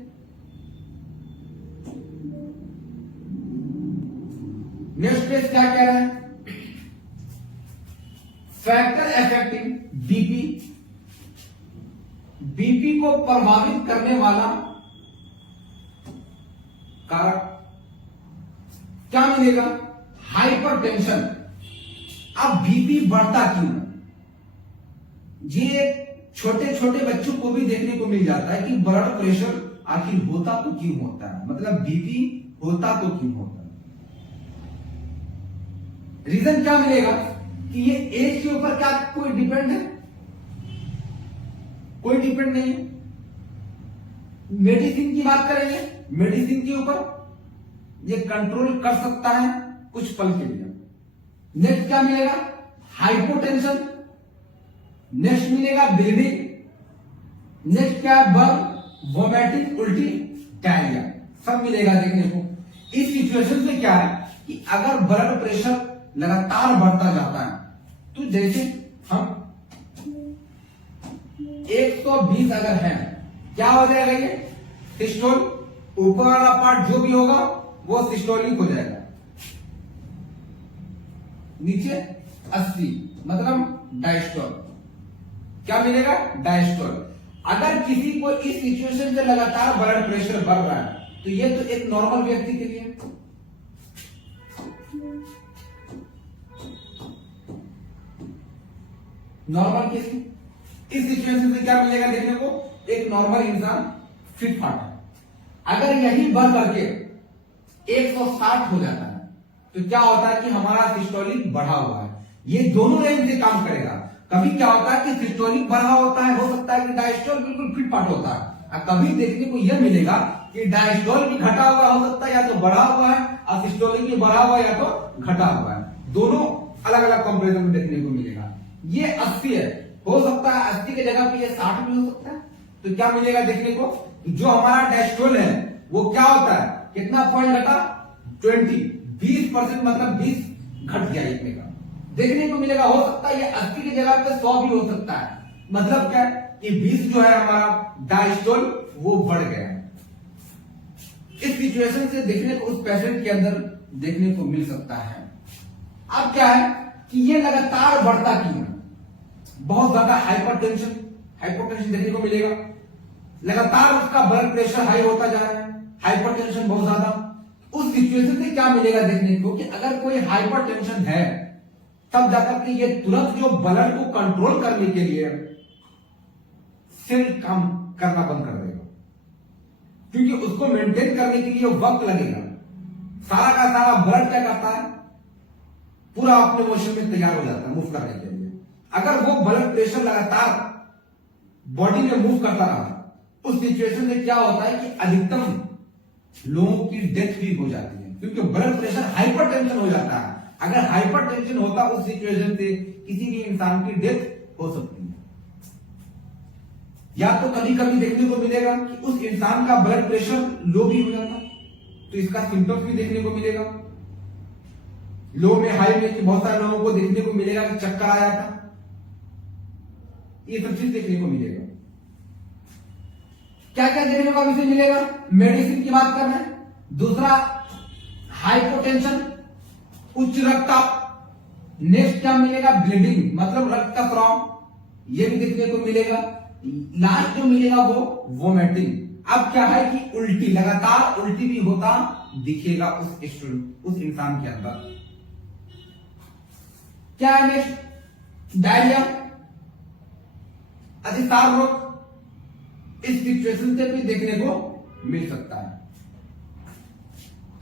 नेक्स्ट पेज क्या कह रहा है? Factor affecting BP. बीपी को प्रभावित करने वाला कारक क्या मिलेगा? हाइपरटेंशन। अब बीपी बढ़ता क्यों? ये छोटे छोटे बच्चों को भी देखने को मिल जाता है कि ब्लड प्रेशर आखिर होता तो क्यों होता है, मतलब बीपी होता तो क्यों होता है। रीजन क्या मिलेगा कि ये एज के ऊपर क्या कोई डिपेंड है? कोई डिपेंड नहीं है। मेडिसिन की बात करेंगे, मेडिसिन के ऊपर ये कंट्रोल कर सकता है कुछ पल के लिए। नेक्स्ट क्या मिलेगा? हाइपोटेंशन। नेक्स्ट मिलेगा ब्लीडिंग। नेक्स्ट क्या? बर्न, वोमिटिंग, उल्टी, डायरिया, सब मिलेगा देखने को। इस सिचुएशन से क्या है कि अगर ब्लड प्रेशर लगातार बढ़ता जाता है तो जैसे हम 120 अगर है, क्या हो जाएगा? ये सिस्टोल, ऊपर वाला पार्ट जो भी होगा वो सिस्टोलिक हो जाएगा। नीचे 80 मतलब डायस्टोल। क्या मिलेगा? डायस्टोल। अगर किसी को इस सिचुएशन से लगातार ब्लड प्रेशर बढ़ रहा है तो ये तो एक नॉर्मल व्यक्ति के लिए, नॉर्मल केस में इस सिचुएशन से क्या मिलेगा देखने को, एक नॉर्मल इंसान फिट फाट है। अगर यही बढ़ करके 160 हो जाता है तो क्या होता है कि हमारा सिस्टोलिक बढ़ा हुआ है। ये दोनों रेंज से काम करेगा। कभी क्या होता है कि सिस्टोलिक बढ़ा होता है, हो सकता है कि डायस्टोल बिल्कुल फिट फाट होता है, और कभी देखने को यह मिलेगा कि डायस्टोल भी घटा हुआ हो सकता है, या तो बढ़ा हुआ है, और सिस्टोलिक भी बढ़ा हुआ है या तो घटा हुआ है। दोनों अलग अलग कंपेरिजन में देखने को मिलेगा। ये 80 है, हो सकता है 80 की जगह पे ये 60 भी हो सकता है। तो क्या मिलेगा देखने को, जो हमारा डायस्टोल है वो क्या होता है, कितना पॉइंट घटा, 20%, मतलब 20 घट गया इतने का देखने को मिलेगा। हो सकता है ये 80 की जगह पे 100 भी हो सकता है। मतलब क्या है कि 20 जो है हमारा डायस्टोल वो बढ़ गया। इस सिचुएशन से देखने को उस पेशेंट के अंदर देखने को मिल सकता है। अब क्या है कि ये लगातार बढ़ता क्यों है, बहुत ज्यादा हाइपरटेंशन देखने को मिलेगा। लगातार उसका ब्लड प्रेशर हाई होता जा रहा है, हाइपरटेंशन बहुत ज्यादा। उस सिचुएशन से क्या मिलेगा देखने को कि अगर कोई हाइपरटेंशन है तब जाकर के ये तुरंत जो ब्लड को कंट्रोल करने के लिए सेल काम करना बंद कर देगा, क्योंकि उसको मेंटेन करने के लिए वक्त लगेगा। सारा का सारा ब्लड क्या करता है, पूरा अपने मोशन में तैयार हो जाता है मूव करने के लिए। अगर वो ब्लड प्रेशर लगातार बॉडी में मूव करता रहा, उस सिचुएशन में क्या होता है कि अधिकतम लोगों की डेथ भी हो जाती है, क्योंकि ब्लड प्रेशर हाइपरटेंशन हो जाता है। अगर हाइपरटेंशन होता उस सिचुएशन से किसी भी इंसान की डेथ हो सकती है। या तो कभी कभी देखने को मिलेगा कि उस इंसान का ब्लड प्रेशर लो भी हो जाता, तो इसका सिम्टम्स भी देखने को मिलेगा। लो में हाई में कि बहुत सारे लोगों को देखने को मिलेगा कि चक्कर आ जाता, ये सब चीज देखने को मिलेगा। क्या क्या देखने को अभी से मिलेगा, मेडिसिन की बात कर रहे हैं। दूसरा हाइपोटेंशन, उच्च रक्तचाप। नेक्स्ट क्या मिलेगा, ब्लीडिंग मतलब रक्त का स्राव, ये भी देखने को मिलेगा। लास्ट जो मिलेगा वो वोमिटिंग। अब क्या है कि उल्टी, लगातार उल्टी भी होता दिखेगा उस इंसान के अंदर। क्या है नेक्स्ट, डायरिया, अतिसार रोग। इस सिचुएशन से भी देखने को मिल सकता है।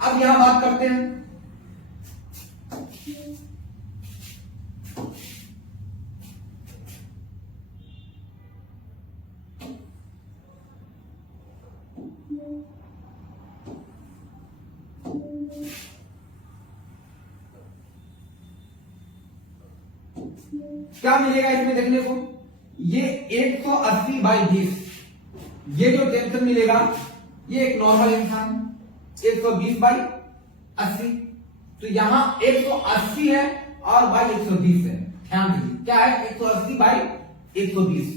अब यहां बात करते हैं क्या मिलेगा इसमें देखने को, ये 180/20, ये जो टेंशन मिलेगा, ये एक नॉर्मल इंसान 120/80, तो यहां 180 है और बाई 120 है। ध्यान दीजिए क्या है, 180/120।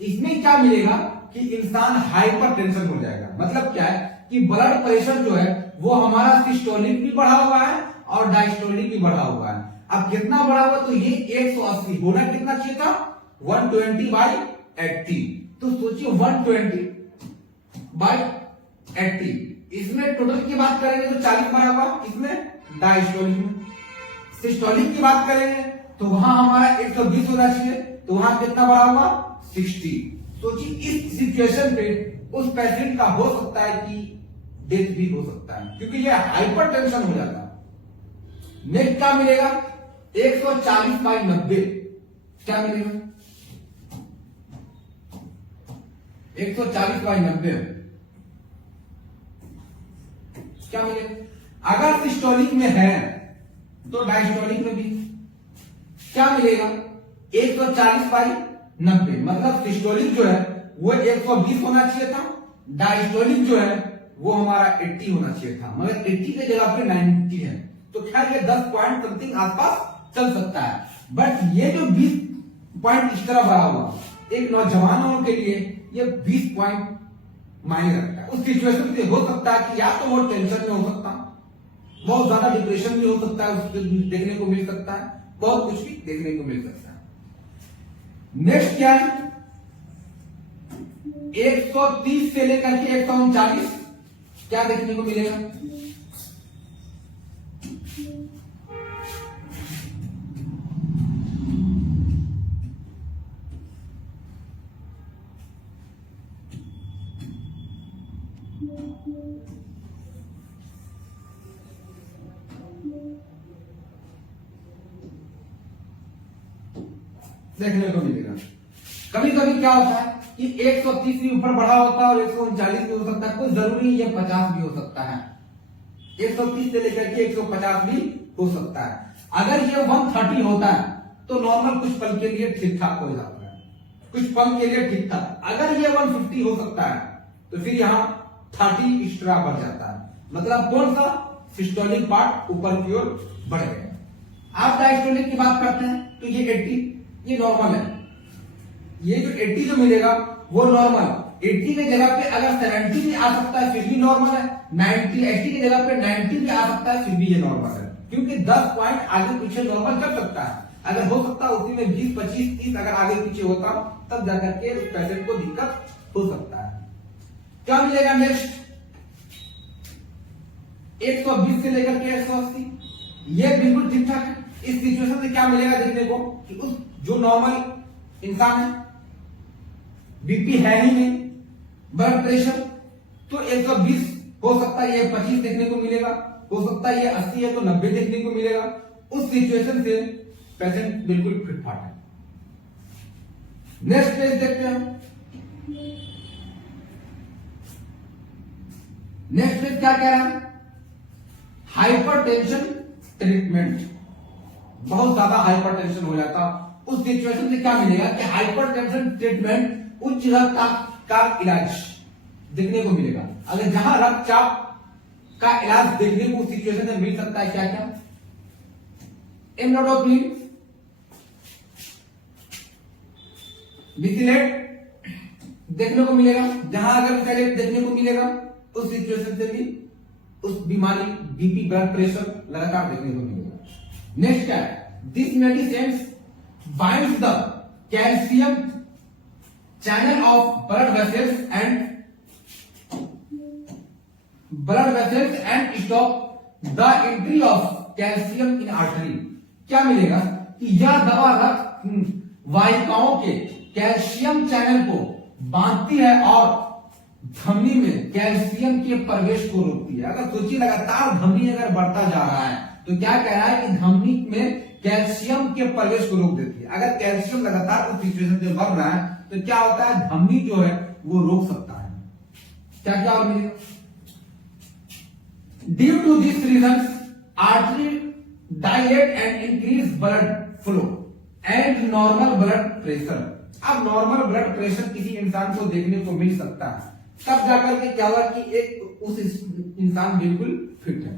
इसमें क्या मिलेगा कि इंसान हाइपर टेंशन हो जाएगा। मतलब क्या है कि ब्लड प्रेशर जो है वो हमारा सिस्टोलिक भी बढ़ा हुआ है और डायस्टोलिक भी बढ़ा हुआ है। अब कितना बढ़ा हुआ, तो ये 180 होना कितना चाहिए था, 120/80। तो सोचिए 120/80, इसमें टोटल की बात करेंगे तो 40 बढ़ा हुआ, इसमें डायस्टोलिक में। सिस्टोलिक की बात करेंगे तो वहां हमारा 120 होना चाहिए, तो वहां कितना बढ़ा हुआ, 60। सोचिए इस सिचुएशन पे उस पेशेंट का हो सकता है कि डेथ भी हो सकता है, क्योंकि ये हाइपर टेंशन हो जाता है। नेक्स्ट क्या मिलेगा, 140/90। क्या मिलेगा, 140/90 क्या मिलेगा। अगर सिस्टोलिक में है तो डायस्टोलिक में भी क्या मिलेगा, 140/90। मतलब सिस्टोलिक जो है वो 120 होना चाहिए था, डायस्टोलिक जो है वो हमारा 80 होना चाहिए था, मगर 80 के जगह पे 90 है। तो खैर ये 10 पॉइंट समथिंग आसपास चल सकता है। बट ये जो 20 पॉइंट इस तरह बढ़ा हुआ, एक नौजवानों के लिए ये 20 पॉइंट मायने रखता है। उस सिचुएशन से हो सकता है कि या तो वो टेंशन में हो सकता, बहुत ज्यादा डिप्रेशन भी हो सकता है, उसको देखने को मिल सकता है, बहुत कुछ भी देखने को मिल सकता है। नेक्स्ट क्या है, 130 से लेकर के 139 क्या देखने को मिलेगा, देखने को मिलेगा। कभी कभी क्या होता है कि 130 भी ऊपर बढ़ा होता है और 139 भी हो सकता है, कोई जरूरी ये 50 भी हो सकता है, 130 से लेकर के 150 भी हो सकता है। अगर ये 130 होता है तो नॉर्मल कुछ पल के लिए ठीक ठाक हो जाता है, कुछ पल के लिए ठीक ठाक। अगर ये 150 हो सकता है तो फिर यहाँ 30 एक्स्ट्रा बढ़ जाता है, मतलब कौन सा सिस्टोलिक पार्ट ऊपर की ओर बढ़ गया। आप डायस्टोलिक की बात करते हैं तो ये 80 ये नॉर्मल है, ये जो 80 जो मिलेगा वो नॉर्मल, 80 की जगह पे अगर 70 भी आ सकता है फिर भी नॉर्मल है, 90 80 की जगह पे 90 भी आ सकता है फिर भी ये नॉर्मल है, क्योंकि 10 पॉइंट आगे पीछे नॉर्मल कर सकता है। अगर हो सकता है उसी में 20 25 30 अगर आगे पीछे होता तब जाकर के उस पेशेंट को दिक्कत हो सकता है। क्या मिलेगा नेक्स्ट, 120 से लेकर के 180, ये बिल्कुल ठीक ठाक है। इस सिचुएशन में क्या मिलेगा देखने को कि उस जो नॉर्मल इंसान है, बीपी है ही नहीं, ब्लड प्रेशर तो 120 हो सकता है, ये 25 देखने को मिलेगा, हो सकता है ये 80 है तो 90 देखने को मिलेगा। उस सिचुएशन से पेशेंट बिल्कुल फिट फाट है। नेक्स्ट पेज देखते हैं। नेक्स्ट पेज क्या कह रहा है, हाइपरटेंशन ट्रीटमेंट। बहुत ज्यादा हाइपरटेंशन हो जाता, उस सिचुएशन में क्या मिलेगा कि हाइपरटेंशन ट्रीटमेंट, उच्च रक्तचाप का इलाज देखने को मिलेगा। अगर जहां रक्तचाप का इलाज देखने को उस सिचुएशन में मिल सकता है, क्या क्या, एमनोडोपिन, मिथिलेट देखने को मिलेगा। जहां अगर मिथिलेट देखने को मिलेगा उस सिचुएशन से भी उस बीमारी बीपी ब्लड प्रेशर लगातार देखने को मिलेगा। नेक्स्ट क्या है, this medicine binds the calcium channel of blood vessels and stop the entry of calcium in artery. क्या मिलेगा कि यह दवा रक्त वाहिकाओं के कैल्शियम चैनल को बांधती है और धमनी में कैल्शियम के प्रवेश को रोकती है। अगर सोचिए लगातार धमनी अगर बढ़ता जा रहा है तो क्या कह रहा है कि धमनी में कैल्शियम के प्रवेश को रोक देती है। अगर कैल्शियम लगातार उस सिचुएशन से बढ़ रहा है तो क्या होता है, धमनी जो है वो रोक सकता है। क्या क्या और मिलेगा, due to this reason artery dilate and increase blood flow and normal blood pressure. अब नॉर्मल ब्लड प्रेशर किसी इंसान को देखने को मिल सकता है, तब जाकर के क्या हुआ कि एक उस इंसान बिल्कुल फिट है।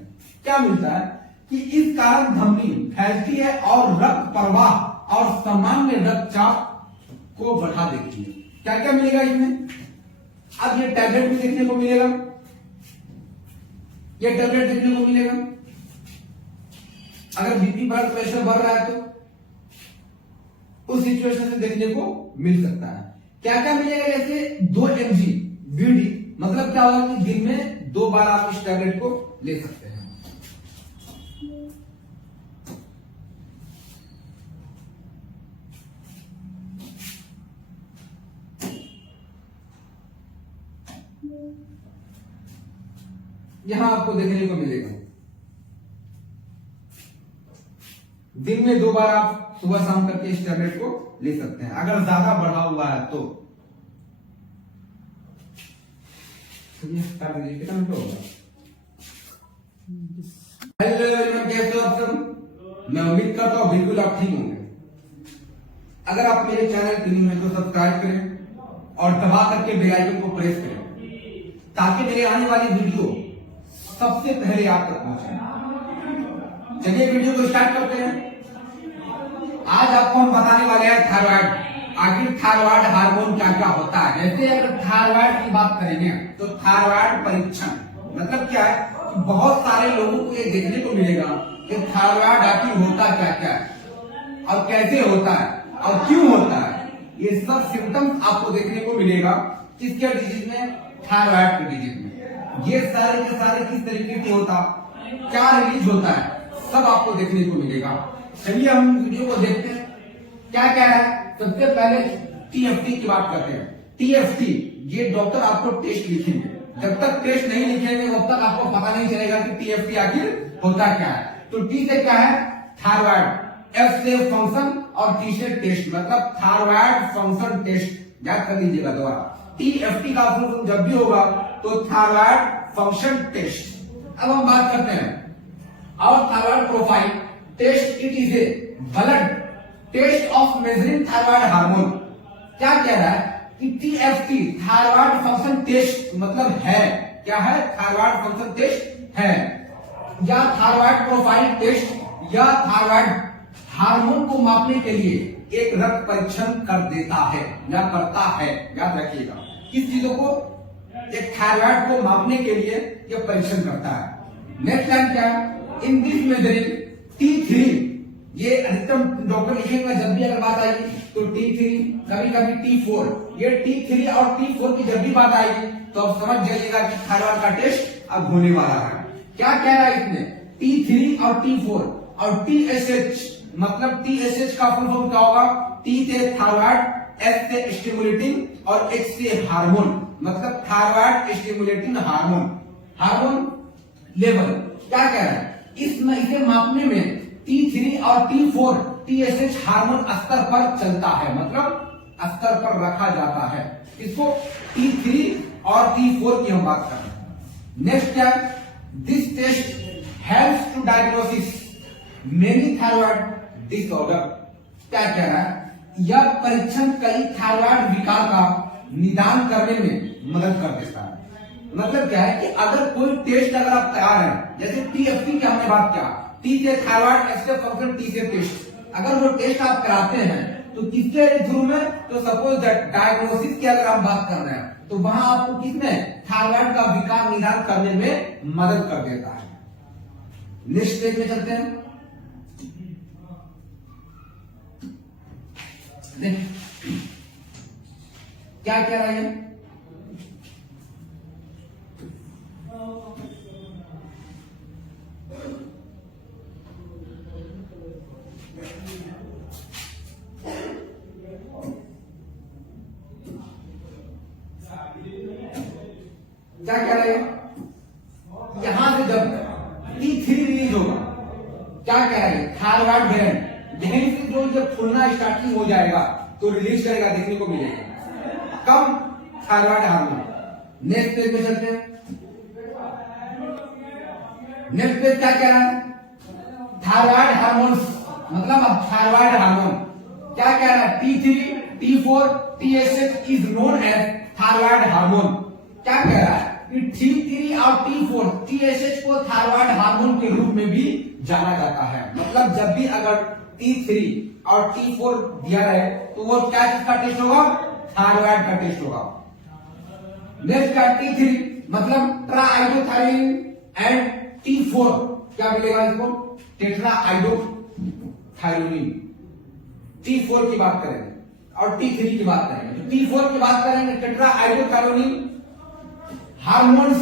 क्या मिलता है कि इस कारण धमनी फैलती है और रक्त प्रवाह और सामान्य रक्तचाप को बढ़ा देती है। क्या क्या मिलेगा इसमें, अब ये टैबलेट भी देखने को मिलेगा, ये टैबलेट देखने को मिलेगा। अगर बीपी ब्लड प्रेशर बढ़ रहा है तो उस सिचुएशन से देखने को मिल सकता है। क्या क्या मिलेगा, जैसे 2 mg बीडी, मतलब क्या होगा कि दिन में 2 बार आप इस टैबलेट को ले सकते हैं। यहां आपको देखने को मिलेगा दिन में 2 बार आप सुबह शाम करके इस टैबलेट को ले सकते हैं, अगर ज्यादा बढ़ा हुआ है तो। कितना मिनट होगा, हेलो एवरीवन, कैसे हो आप सब। मैं उम्मीद करता हूं बिल्कुल आप ठीक होंगे। अगर आप मेरे चैनल पर न्यू हैं तो सब्सक्राइब करें और दबा करके बेल आइकन को प्रेस करें ताकि मेरे आने वाली वीडियो सबसे पहले आप तक पहुंचे। चलिए वीडियो को स्टार्ट करते हैं। आज आपको हम बताने वाले हैं थायराइड। आखिर थायराइड हार्मोन क्या क्या होता है। जैसे अगर थायराइड की बात करेंगे तो थायराइड परीक्षण मतलब क्या है कि बहुत सारे लोगों को ये देखने को मिलेगा कि थायराइड आखिर होता क्या क्या है और कैसे होता है और क्यों होता है। ये सब सिम्टम्स आपको देखने को मिलेगा किसके डिजीज में, थायराइड के डिजीज में। ये सारे के सारे किस तरीके से होता, क्या रिलीज होता है, सब आपको देखने को मिलेगा। चलिए हम वीडियो को देखते हैं क्या कह रहा है। सबसे पहले टीएफटी की बात करते हैं। टीएफटी ये डॉक्टर आपको टेस्ट लिखेंगे, जब तक टेस्ट नहीं लिखेंगे तब तक आपको पता नहीं चलेगा कि टीएफटी आखिर होता क्या है। तो टी से क्या है, थायराइड, एफ से फंक्शन और टी से टेस्ट, मतलब थायराइड फंक्शन टेस्ट। याद कर लीजिएगा दोबारा, TFT का फुल फॉर्म जब भी होगा तो थायराइड फंक्शन टेस्ट। अब हम बात करते हैं और thyroid profile test, it is a blood test of measuring thyroid hormone. क्या कह रहा है कि TFT थायराइड फंक्शन टेस्ट मतलब है, क्या है, थायराइड फंक्शन टेस्ट है, या थायराइड प्रोफाइल टेस्ट या थायराइड हार्मोन को मापने के लिए एक रक्त परीक्षण कर देता है या करता है। याद रखिएगा, किस चीजों को, एक थायराइड को मापने के लिए यह परीक्षण करता है। नेक्स्ट लाइन क्या है, इन दिस मेजरिंग T3, ये अधिकतम डॉक्टर लिखेंगे जब भी अगर बात आएगी तो T3, कभी कभी T4, ये T3 और T4 की जब भी बात आएगी तो आप समझ जाइएगा कि थायराइड का टेस्ट अब होने वाला है। क्या कह रहा है इसमें, T3 और T4 और TSH, मतलब TSH का फुल फॉर्म क्या होगा, T से थायराइड, S से स्टिमुलेटिंग और H से हार्मोन, मतलब thyroid stimulating hormone, hormone level. क्या कह रहा है, इसमें इसे मापने में T3 और T4 TSH हार्मोन स्तर पर चलता है, मतलब स्तर पर रखा जाता है। इसको T3 और T4 की हम बात कर रहे हैं। नेक्स्ट क्या है, this test helps to diagnosis many thyroid disorder. क्या कह रहा है, यह परीक्षण कई थायराइड विकार का निदान करने में मदद कर देता है। मतलब क्या है कि अगर कोई टेस्ट अगर आप तैयार हैं, जैसे TFT की हमने बात किया, T से थायराइड, S से फंक्शन, T से टेस्ट, अगर वो टेस्ट आप कराते हैं तो किसके थ्रू में, तो सपोज दैट डायग्नोसिस की अगर हम बात कर रहे हैं तो वहां आपको किसमें, थायराइड का विकार निदान करने में मदद कर देता है। नेक्स्ट पेज में चलते हैं। क्या कह रहा है, क्या कह रहे हैं, यहां से जब T3 रिलीज होगा, क्या कह रहे हैं, थायराइड ग्लैंड यहीं से जो जब फूलना स्टार्टिंग हो जाएगा तो रिलीज करेगा, देखने को मिलेगा कम थायराइड हार्मोन। नेक्स्ट पेज में चलते हैं। नेक्स्ट पेज क्या कह रहा है, थायराइड हार्मोन्स, मतलब अब थायराइड हार्मोन क्या कह रहा है, T3, T4, TSH is known as thyroid hormone. क्या कह रहा है कि T3 और T4 TSH को थायराइड हार्मोन के रूप में भी जाना जाता है। मतलब जब भी अगर T3 और T4 दिया रहे तो वो क्या किसका टेस्ट होगा, थायराइड का टेस्ट होगा। नेक्स्ट का T3 मतलब ट्राइडोथायरोन एंड T4 क्या मिलेगा इसको, टेट्राआइडोथायरोनिन। T4 की बात करेंगे और T3 की बात करेंगे, तो T4 की बात करेंगे tetraiodothyronine hormones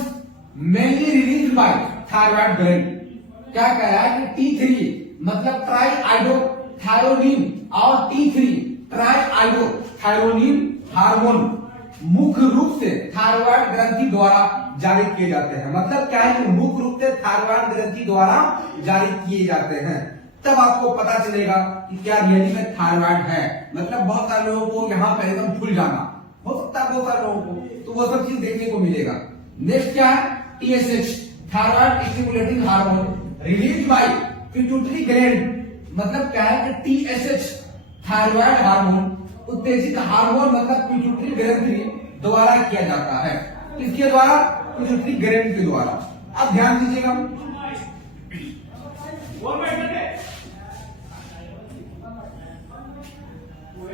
mainly release by thyroid gland. क्या कह रहा है कि T3 मतलब ट्राइआइडोथायरोनिन और T3 ट्राइआइडोथायरोनिन हार्मोन मुख्य रूप से थायराइड ग्रंथि द्वारा जारी किए जाते हैं। मतलब क्या है कि मुख्य रूप से थायराइड ग्रंथि द्वारा जारी किए जाते हैं। तब आपको पता चलेगा कि क्या रियली में थायराइड है। मतलब बहुत सारे लोगों को यहाँ पे एकदम भूल जाना हो सकता है, बहुत सारे लोगों को, तो वो सब चीज देखने को मिलेगा। नेक्स्ट क्या है, TSH thyroid stimulating hormone release by pituitary gland. मतलब क्या है कि TSH थायराइड हार्मोन उत्तेजित हार्मोन मतलब पिट्यूटरी ग्रंथि द्वारा किया जाता है। किसके द्वारा, पिट्यूटरी ग्लैंड के द्वारा। अब ध्यान दीजिएगा,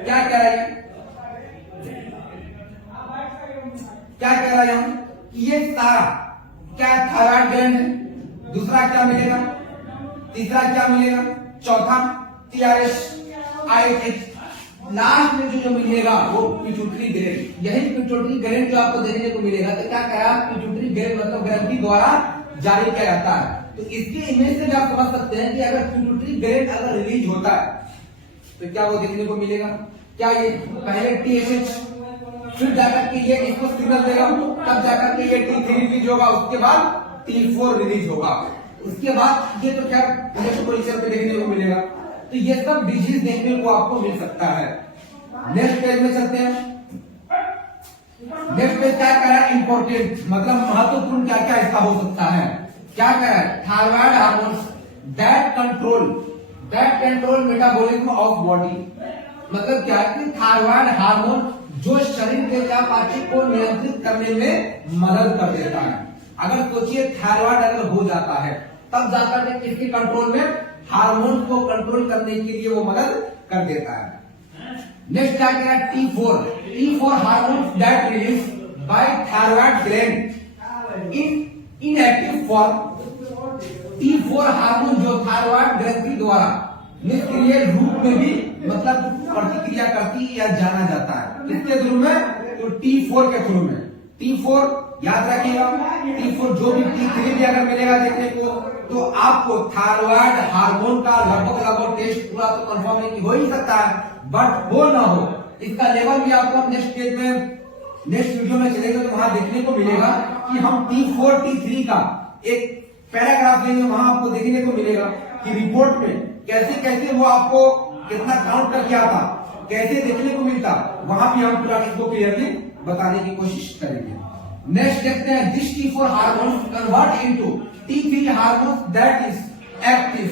क्या कह रहा है, क्या कह रहा है, ये सारा क्या थायराइड ग्लैंड है। दूसरा क्या मिलेगा, तीसरा क्या मिलेगा, चौथा TRH, IH, लास्ट में जो मिलेगा वो पिट्यूटरी ग्लैंड। यही पिट्यूटरी ग्लैंड जो आपको देखने को मिलेगा। तो क्या कहा, पिट्यूटरी ग्लैंड मतलब ग्रंथि द्वारा जारी किया जाता है। तो इसके इमेज से आप समझ सकते हैं कि अगर पिट्यूटरी ग्लैंड अगर रिलीज होता है तो क्या वो देखने को मिलेगा, क्या ये पहले TSH फिर जाकर के ये इसको सिग्नल देगा, तब जाकर के ये T3 रिलीज होगा, उसके बाद T4 रिलीज होगा, उसके बाद ये तो क्या पोजीशन पे देखने को मिलेगा। तो ये सब डिजीज देखने को आपको मिल सकता है। नेक्स्ट पेज में चलते हैं। नेक्स्ट पेज क्या कह रहा है, इंपॉर्टेंट मतलब महत्वपूर्ण क्या क्या इसका हो सकता है। क्या कह रहा है, thyroid hormones that control metabolism of body. मतलब क्या है कि थायराइड हार्मोन जो शरीर के चयापचय को नियंत्रित करने में मदद कर देता है। अगर सोचिए थायराइड अगर हो जाता है तब जाकर के किसके कंट्रोल में, हार्मोन को कंट्रोल करने के लिए वो मदद कर देता है। नेक्स्ट क्या कह रहा है, T4 hormone that release by thyroid gland in inactive form. T4 hormone जो थायराइड ग्रंथि द्वारा निष्क्रिय रूप में भी मतलब प्रतिक्रिया करती है या जाना जाता है। किसके थ्रू में, तो T4 के थ्रू में। T4 याद रखिएगा, T4 जो भी T3 भी अगर मिलेगा देखने को तो आपको थायराइड हार्मोन का लगभग टेस्ट पूरा तो कंफर्म है कि हो ही सकता है, बट हो ना हो इसका लेवल भी आपको नेक्स्ट पेज में नेक्स्ट वीडियो में चलेगा तो वहां देखने को मिलेगा कि हम T4 T3 का एक पैराग्राफ देंगे, वहां आपको देखने को मिलेगा कि रिपोर्ट में कैसे कैसे वो आपको कितना काउंट करके आता, कैसे देखने को मिलता, वहां भी हम पूरा इसको क्लियरली बताने की कोशिश करेंगे। नेक्स्ट देखते हैं, this T4 hormone convert into T3 hormone that is active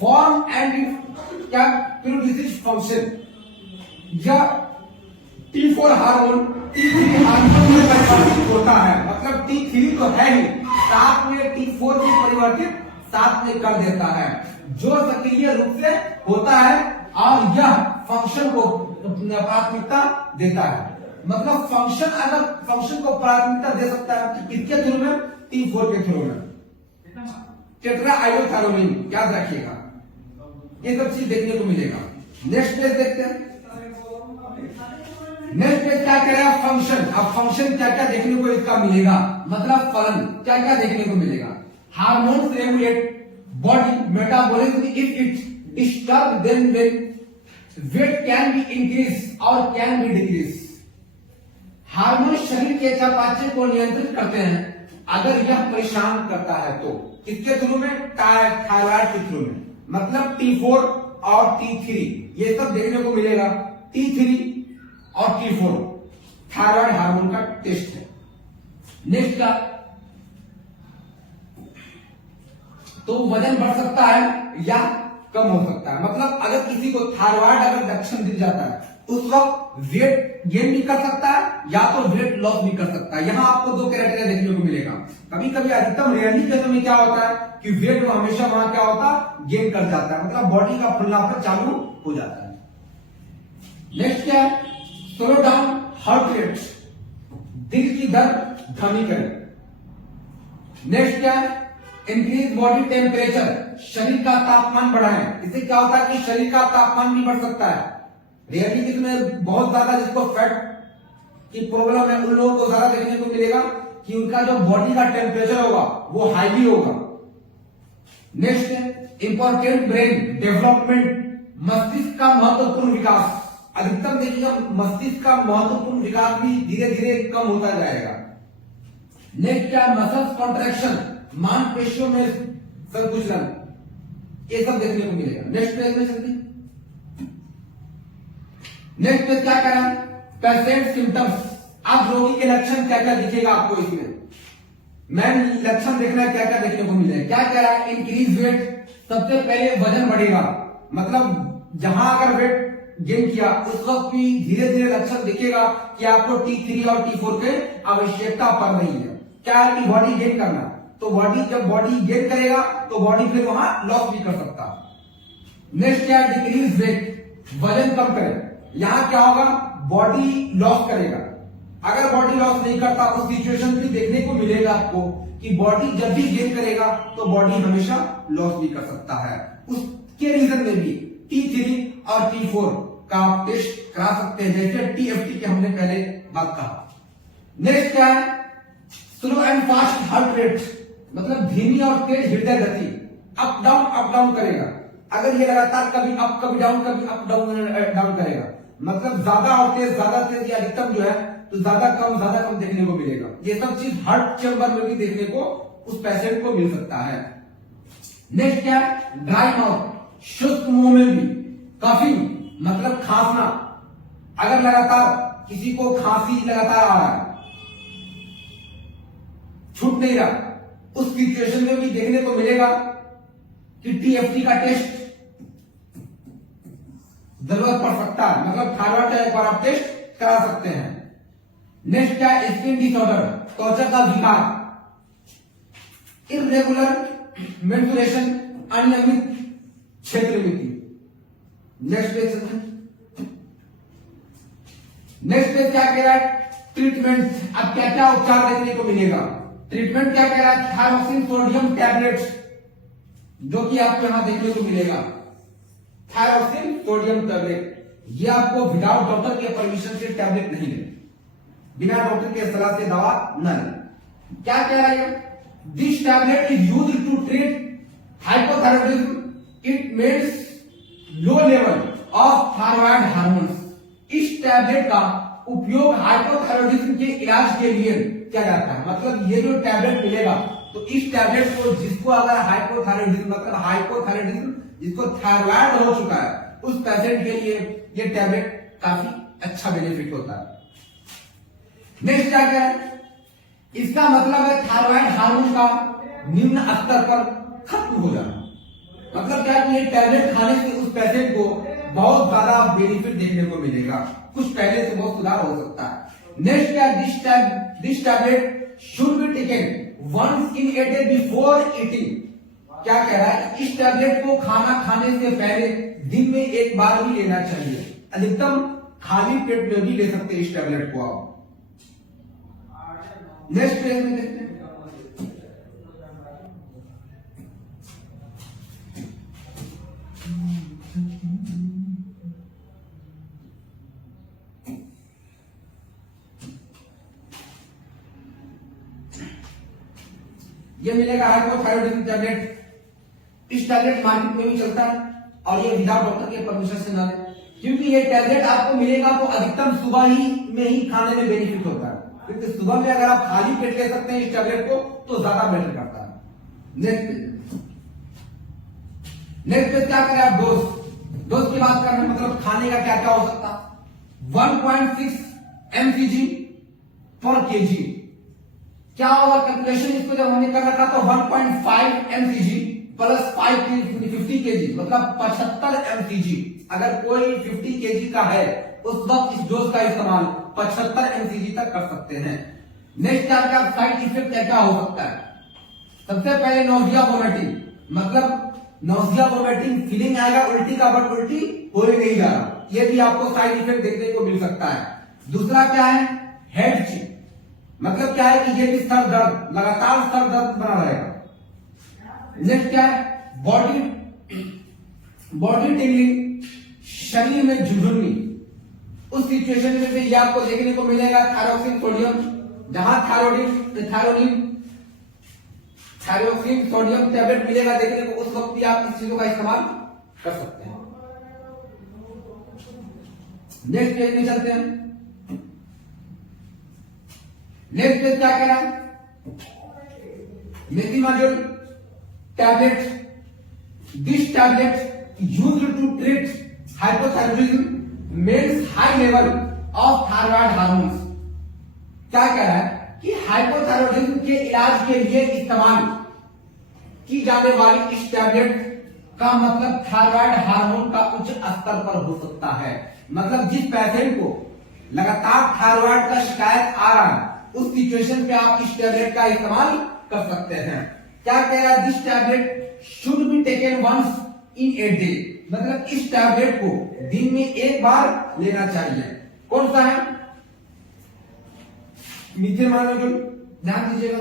form and क्या प्रोड्यूसेस फंक्शन। या T4 हार्मोन T3 हार्मोन में परिवर्तित होता है, मतलब T3 तो है ही, साथ में T4 भी परिवर्तित साथ में कर देता है, जो सक्रिय रूप से होता है और यह फंक्शन को प्राथमिकता देता है। मतलब फंक्शन को प्राथमिकता दे सकता है किसके थ्रू में, T4 के थ्रू में। टेट्राआइडोथैरोनिन याद रखिएगा, ये सब चीज देखने को मिलेगा। नेक्स्ट पेज देखते हैं। नेक्स्ट पेज क्या कह रहा है, फंक्शन। अब फंक्शन क्या क्या देखने को इसका मिलेगा, मतलब फलन क्या क्या देखने को मिलेगा। Hormones regulate body metabolism if it disturb then weight can be increase और कैन बी डिक्रीज। हार्मोन शरीर के चयापचय को नियंत्रित करते हैं, अगर यह परेशान करता है तो किसके थ्रू में, थायराइड के थ्रू में। मतलब T4 और T3 ये सब देखने को मिलेगा। T3 और T4 थायराइड हार्मोन का टेस्ट है। नेक्स्ट का, तो वजन बढ़ सकता है या कम हो सकता है। मतलब अगर किसी को थायराइड अगर लक्षण दिख जाता है उस वक्त वेट गेन भी कर सकता है या तो वेट लॉस भी कर सकता है। यहां आपको दो क्राइटेरिया देखने को मिलेगा। कभी कभी अधिकतम रेयरली के समय क्या होता है कि वेट हमेशा वहां क्या होता है, गेन कर जाता है, मतलब बॉडी का फुलनापन चालू हो जाता है। नेक्स्ट क्या है, स्लो डाउन हार्ट रेट, दिल की दर धीमी करे। नेक्स्ट क्या है, इंक्रीज बॉडी टेम्परेचर, शरीर का तापमान बढ़ाएं। इससे क्या होता है कि शरीर का तापमान भी बढ़ सकता है। रियलिटी इसमें बहुत ज्यादा जिसको फैट की प्रॉब्लम है उन लोगों को ज्यादा देखने को मिलेगा कि उनका जो बॉडी का टेम्परेचर होगा वो हाईली होगा। नेक्स्ट, इंपॉर्टेंट ब्रेन डेवलपमेंट, मस्तिष्क का महत्वपूर्ण विकास। अधिकतम देखिएगा मस्तिष्क का महत्वपूर्ण विकास भी धीरे धीरे कम होता जाएगा। नेक्स्ट क्या, मसल्स कॉन्ट्रैक्शन, मांसपेशियों में संकुचन, ये सब देखने को मिलेगा। नेक्स्ट पेज में चलते हैं। नेक्स्ट पेज क्या कह रहा है, पेशेंट सिम्टम्स। अब रोगी के लक्षण क्या क्या दिखेगा आपको इसमें, मैन लक्षण देखना है क्या क्या देखने को मिलेगा। क्या कह रहा है, इंक्रीज वेट, सबसे पहले वजन बढ़ेगा। मतलब जहां अगर वेट गेन किया उस वक्त भी धीरे धीरे लक्षण दिखेगा कि आपको T3 और T4 के आवश्यकता पड़ रही है। क्या है कि बॉडी गेन करना, तो बॉडी जब बॉडी गेन करेगा तो बॉडी फिर वहां लॉस भी कर सकता है। नेक्स्ट क्या, डिक्रीज वेट, वजन कम करे। यहां क्या होगा, बॉडी लॉस करेगा। अगर बॉडी लॉस नहीं करता उस सिचुएशन भी देखने को मिलेगा आपको कि बॉडी जब भी गेन करेगा तो बॉडी हमेशा लॉस भी कर सकता है। उसके रीजन में भी T3 और T4 का आप टेस्ट करा सकते हैं, जैसे TFT के हमने पहले बात कहा। नेक्स्ट क्या है, slow and fast heart rate, मतलब धीमी और तेज हृदय गति, अप डाउन करेगा। अगर ये लगातार कभी अप कभी डाउन कभी अप डाउन करेगा, मतलब ज्यादा और तेज ज्यादा तेज या अधिकतम जो है तो ज्यादा कम देखने को मिलेगा। ये सब चीज हार्ट चेम्बर में भी देखने को उस पेशेंट को मिल सकता है। नेक्स्ट क्या है, ड्राई माउथ, शुष्क मुंह में भी, कफिंग मतलब खांसना, अगर लगातार किसी को खांसी लगातार आ रहा है, छूट नहीं रहा, उस सिचुएशन में भी देखने को मिलेगा कि टीएफटी का टेस्ट जरूरत पड़ सकता है, मतलब थायराइड का एक बार आप टेस्ट करा सकते हैं। नेक्स्ट क्या है, स्किन डिसऑर्डर, त्वचा का विकार, इरेगुलर मेंस्ट्रुएशन, अनियमित क्षेत्रमिति। नेक्स्ट पेज क्या कह रहा है, ट्रीटमेंट। अब क्या क्या उपचार देखने को मिलेगा, ट्रीटमेंट क्या कह रहा है, थायरोक्सिन सोडियम टैबलेट्स, जो कि आपको यहां देखने को मिलेगा, थायरोक्सिन सोडियम टैबलेट। ये आपको विदाउट डॉक्टर के परमिशन से टैबलेट नहीं लेना, बिना डॉक्टर के सलाह से दवा न लेना। क्या कह रहा है, this tablet is used to treat hypothyroidism, it means low level of thyroid hormones. इस टैबलेट का उपयोग हाइपोथायरॉयडिज्म के इलाज के लिए किया जाता है। मतलब ये जो टैबलेट मिलेगा, तो इस टैबलेट को जिसको अगर हाइपोथायरॉयडिज्म मतलब हाइपोथायरॉयडिज्म जिसको थायराइड हो चुका है, उस पेशेंट के लिए ये टैबलेट काफी अच्छा बेनिफिट होता है। नेक्स्ट क्या है, इसका मतलब है थायराइड हार्मोन का निम्न स्तर पर खत्म हो जाना। मतलब क्या कि ये टैबलेट खाने से उस पेशेंट को बहुत ज्यादा बेनिफिट देखने को मिलेगा, कुछ पहले से बहुत सुधार हो सकता है। नेक्स्ट क्या, this tablet should be taken once in a day before eating. क्या कह रहा है, इस टैबलेट को खाना खाने से पहले दिन में एक बार भी लेना चाहिए, अधिकतम खाली पेट में भी ले सकते हैं इस टैबलेट को आप। नेक्स्ट पेज में देखते हैं, ये मिलेगा हाइपोथायरॉयडिज्म टैबलेट। इस टैबलेट मार्केट में भी चलता है और ये विदाउट डॉक्टर के परमिशन से ना लें, क्योंकि ये टैबलेट आपको मिलेगा तो अधिकतम सुबह ही में ही खाने में बेनिफिट होता है, क्योंकि सुबह में अगर आप खाली पेट ले सकते हैं इस टैबलेट को तो ज्यादा बेटर करता है। नेक्स्ट पे क्या करें आप, डोज की बात कर रहे हैं, मतलब खाने का क्या क्या हो सकता है। 1.6 mcg पर kg। क्या होगा कैलकुलेशन, इसको जब हमने कर रखा तो 1.5 mcg प्लस 50 kg मतलब 75 mcg। अगर कोई 50 kg का है उस वक्त इस डोज का इस्तेमाल 75 mcg तक कर सकते हैं। नेक्स्ट क्या साइड इफेक्ट क्या हो सकता है, सबसे पहले नोजिया वोमिटिंग, मतलब नोजिया वोमिटिंग फीलिंग आएगा उल्टी का, बट उल्टी हो ही नहीं जा रहा, ये भी आपको साइड इफेक्ट देखने को मिल सकता है। दूसरा क्या है, हेड चिक, मतलब क्या है कि ये भी सर दर्द, लगातार सर दर्द बना रहेगा। नेक्स्ट क्या है, बॉडी टिंगलिंग, शरीर में झुंझुनी, उस सिचुएशन में से ये आपको देखने को मिलेगा थायरोक्सिन सोडियम, जहां थायरोक्सिन सोडियम टैबलेट मिलेगा देखने को, उस वक्त भी आप इस चीजों का इस्तेमाल कर सकते हैं। नेक्स्ट पेज में चलते हैं। नेक्स्ट पेज क्या कह रहा है, methimazole tablet, this tablet used to treat hypothyroidism means high level of thyroid hormones. क्या कह रहा है कि हाइपोथायरॉयडिज्म के इलाज के लिए इस्तेमाल की जाने वाली इस टैबलेट का मतलब थायराइड हार्मोन का उच्च स्तर पर हो सकता है। मतलब जिस पेशेंट को लगातार थायराइड का शिकायत आ रहा है, उस सिचुएशन पे आप इस टैबलेट का इस्तेमाल कर सकते हैं। क्या कह रहा है, this tablet should be taken once in a day, मतलब इस टैबलेट को दिन में एक बार लेना चाहिए। कौन सा है, मेथिमाजोल, ध्यान दीजिएगा,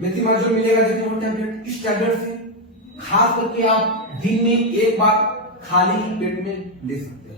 मेथिमाजोल मिलेगा देखिए वो टैबलेट। इस टैबलेट से खास करके आप दिन में एक बार खाली पेट में ले सकते हैं।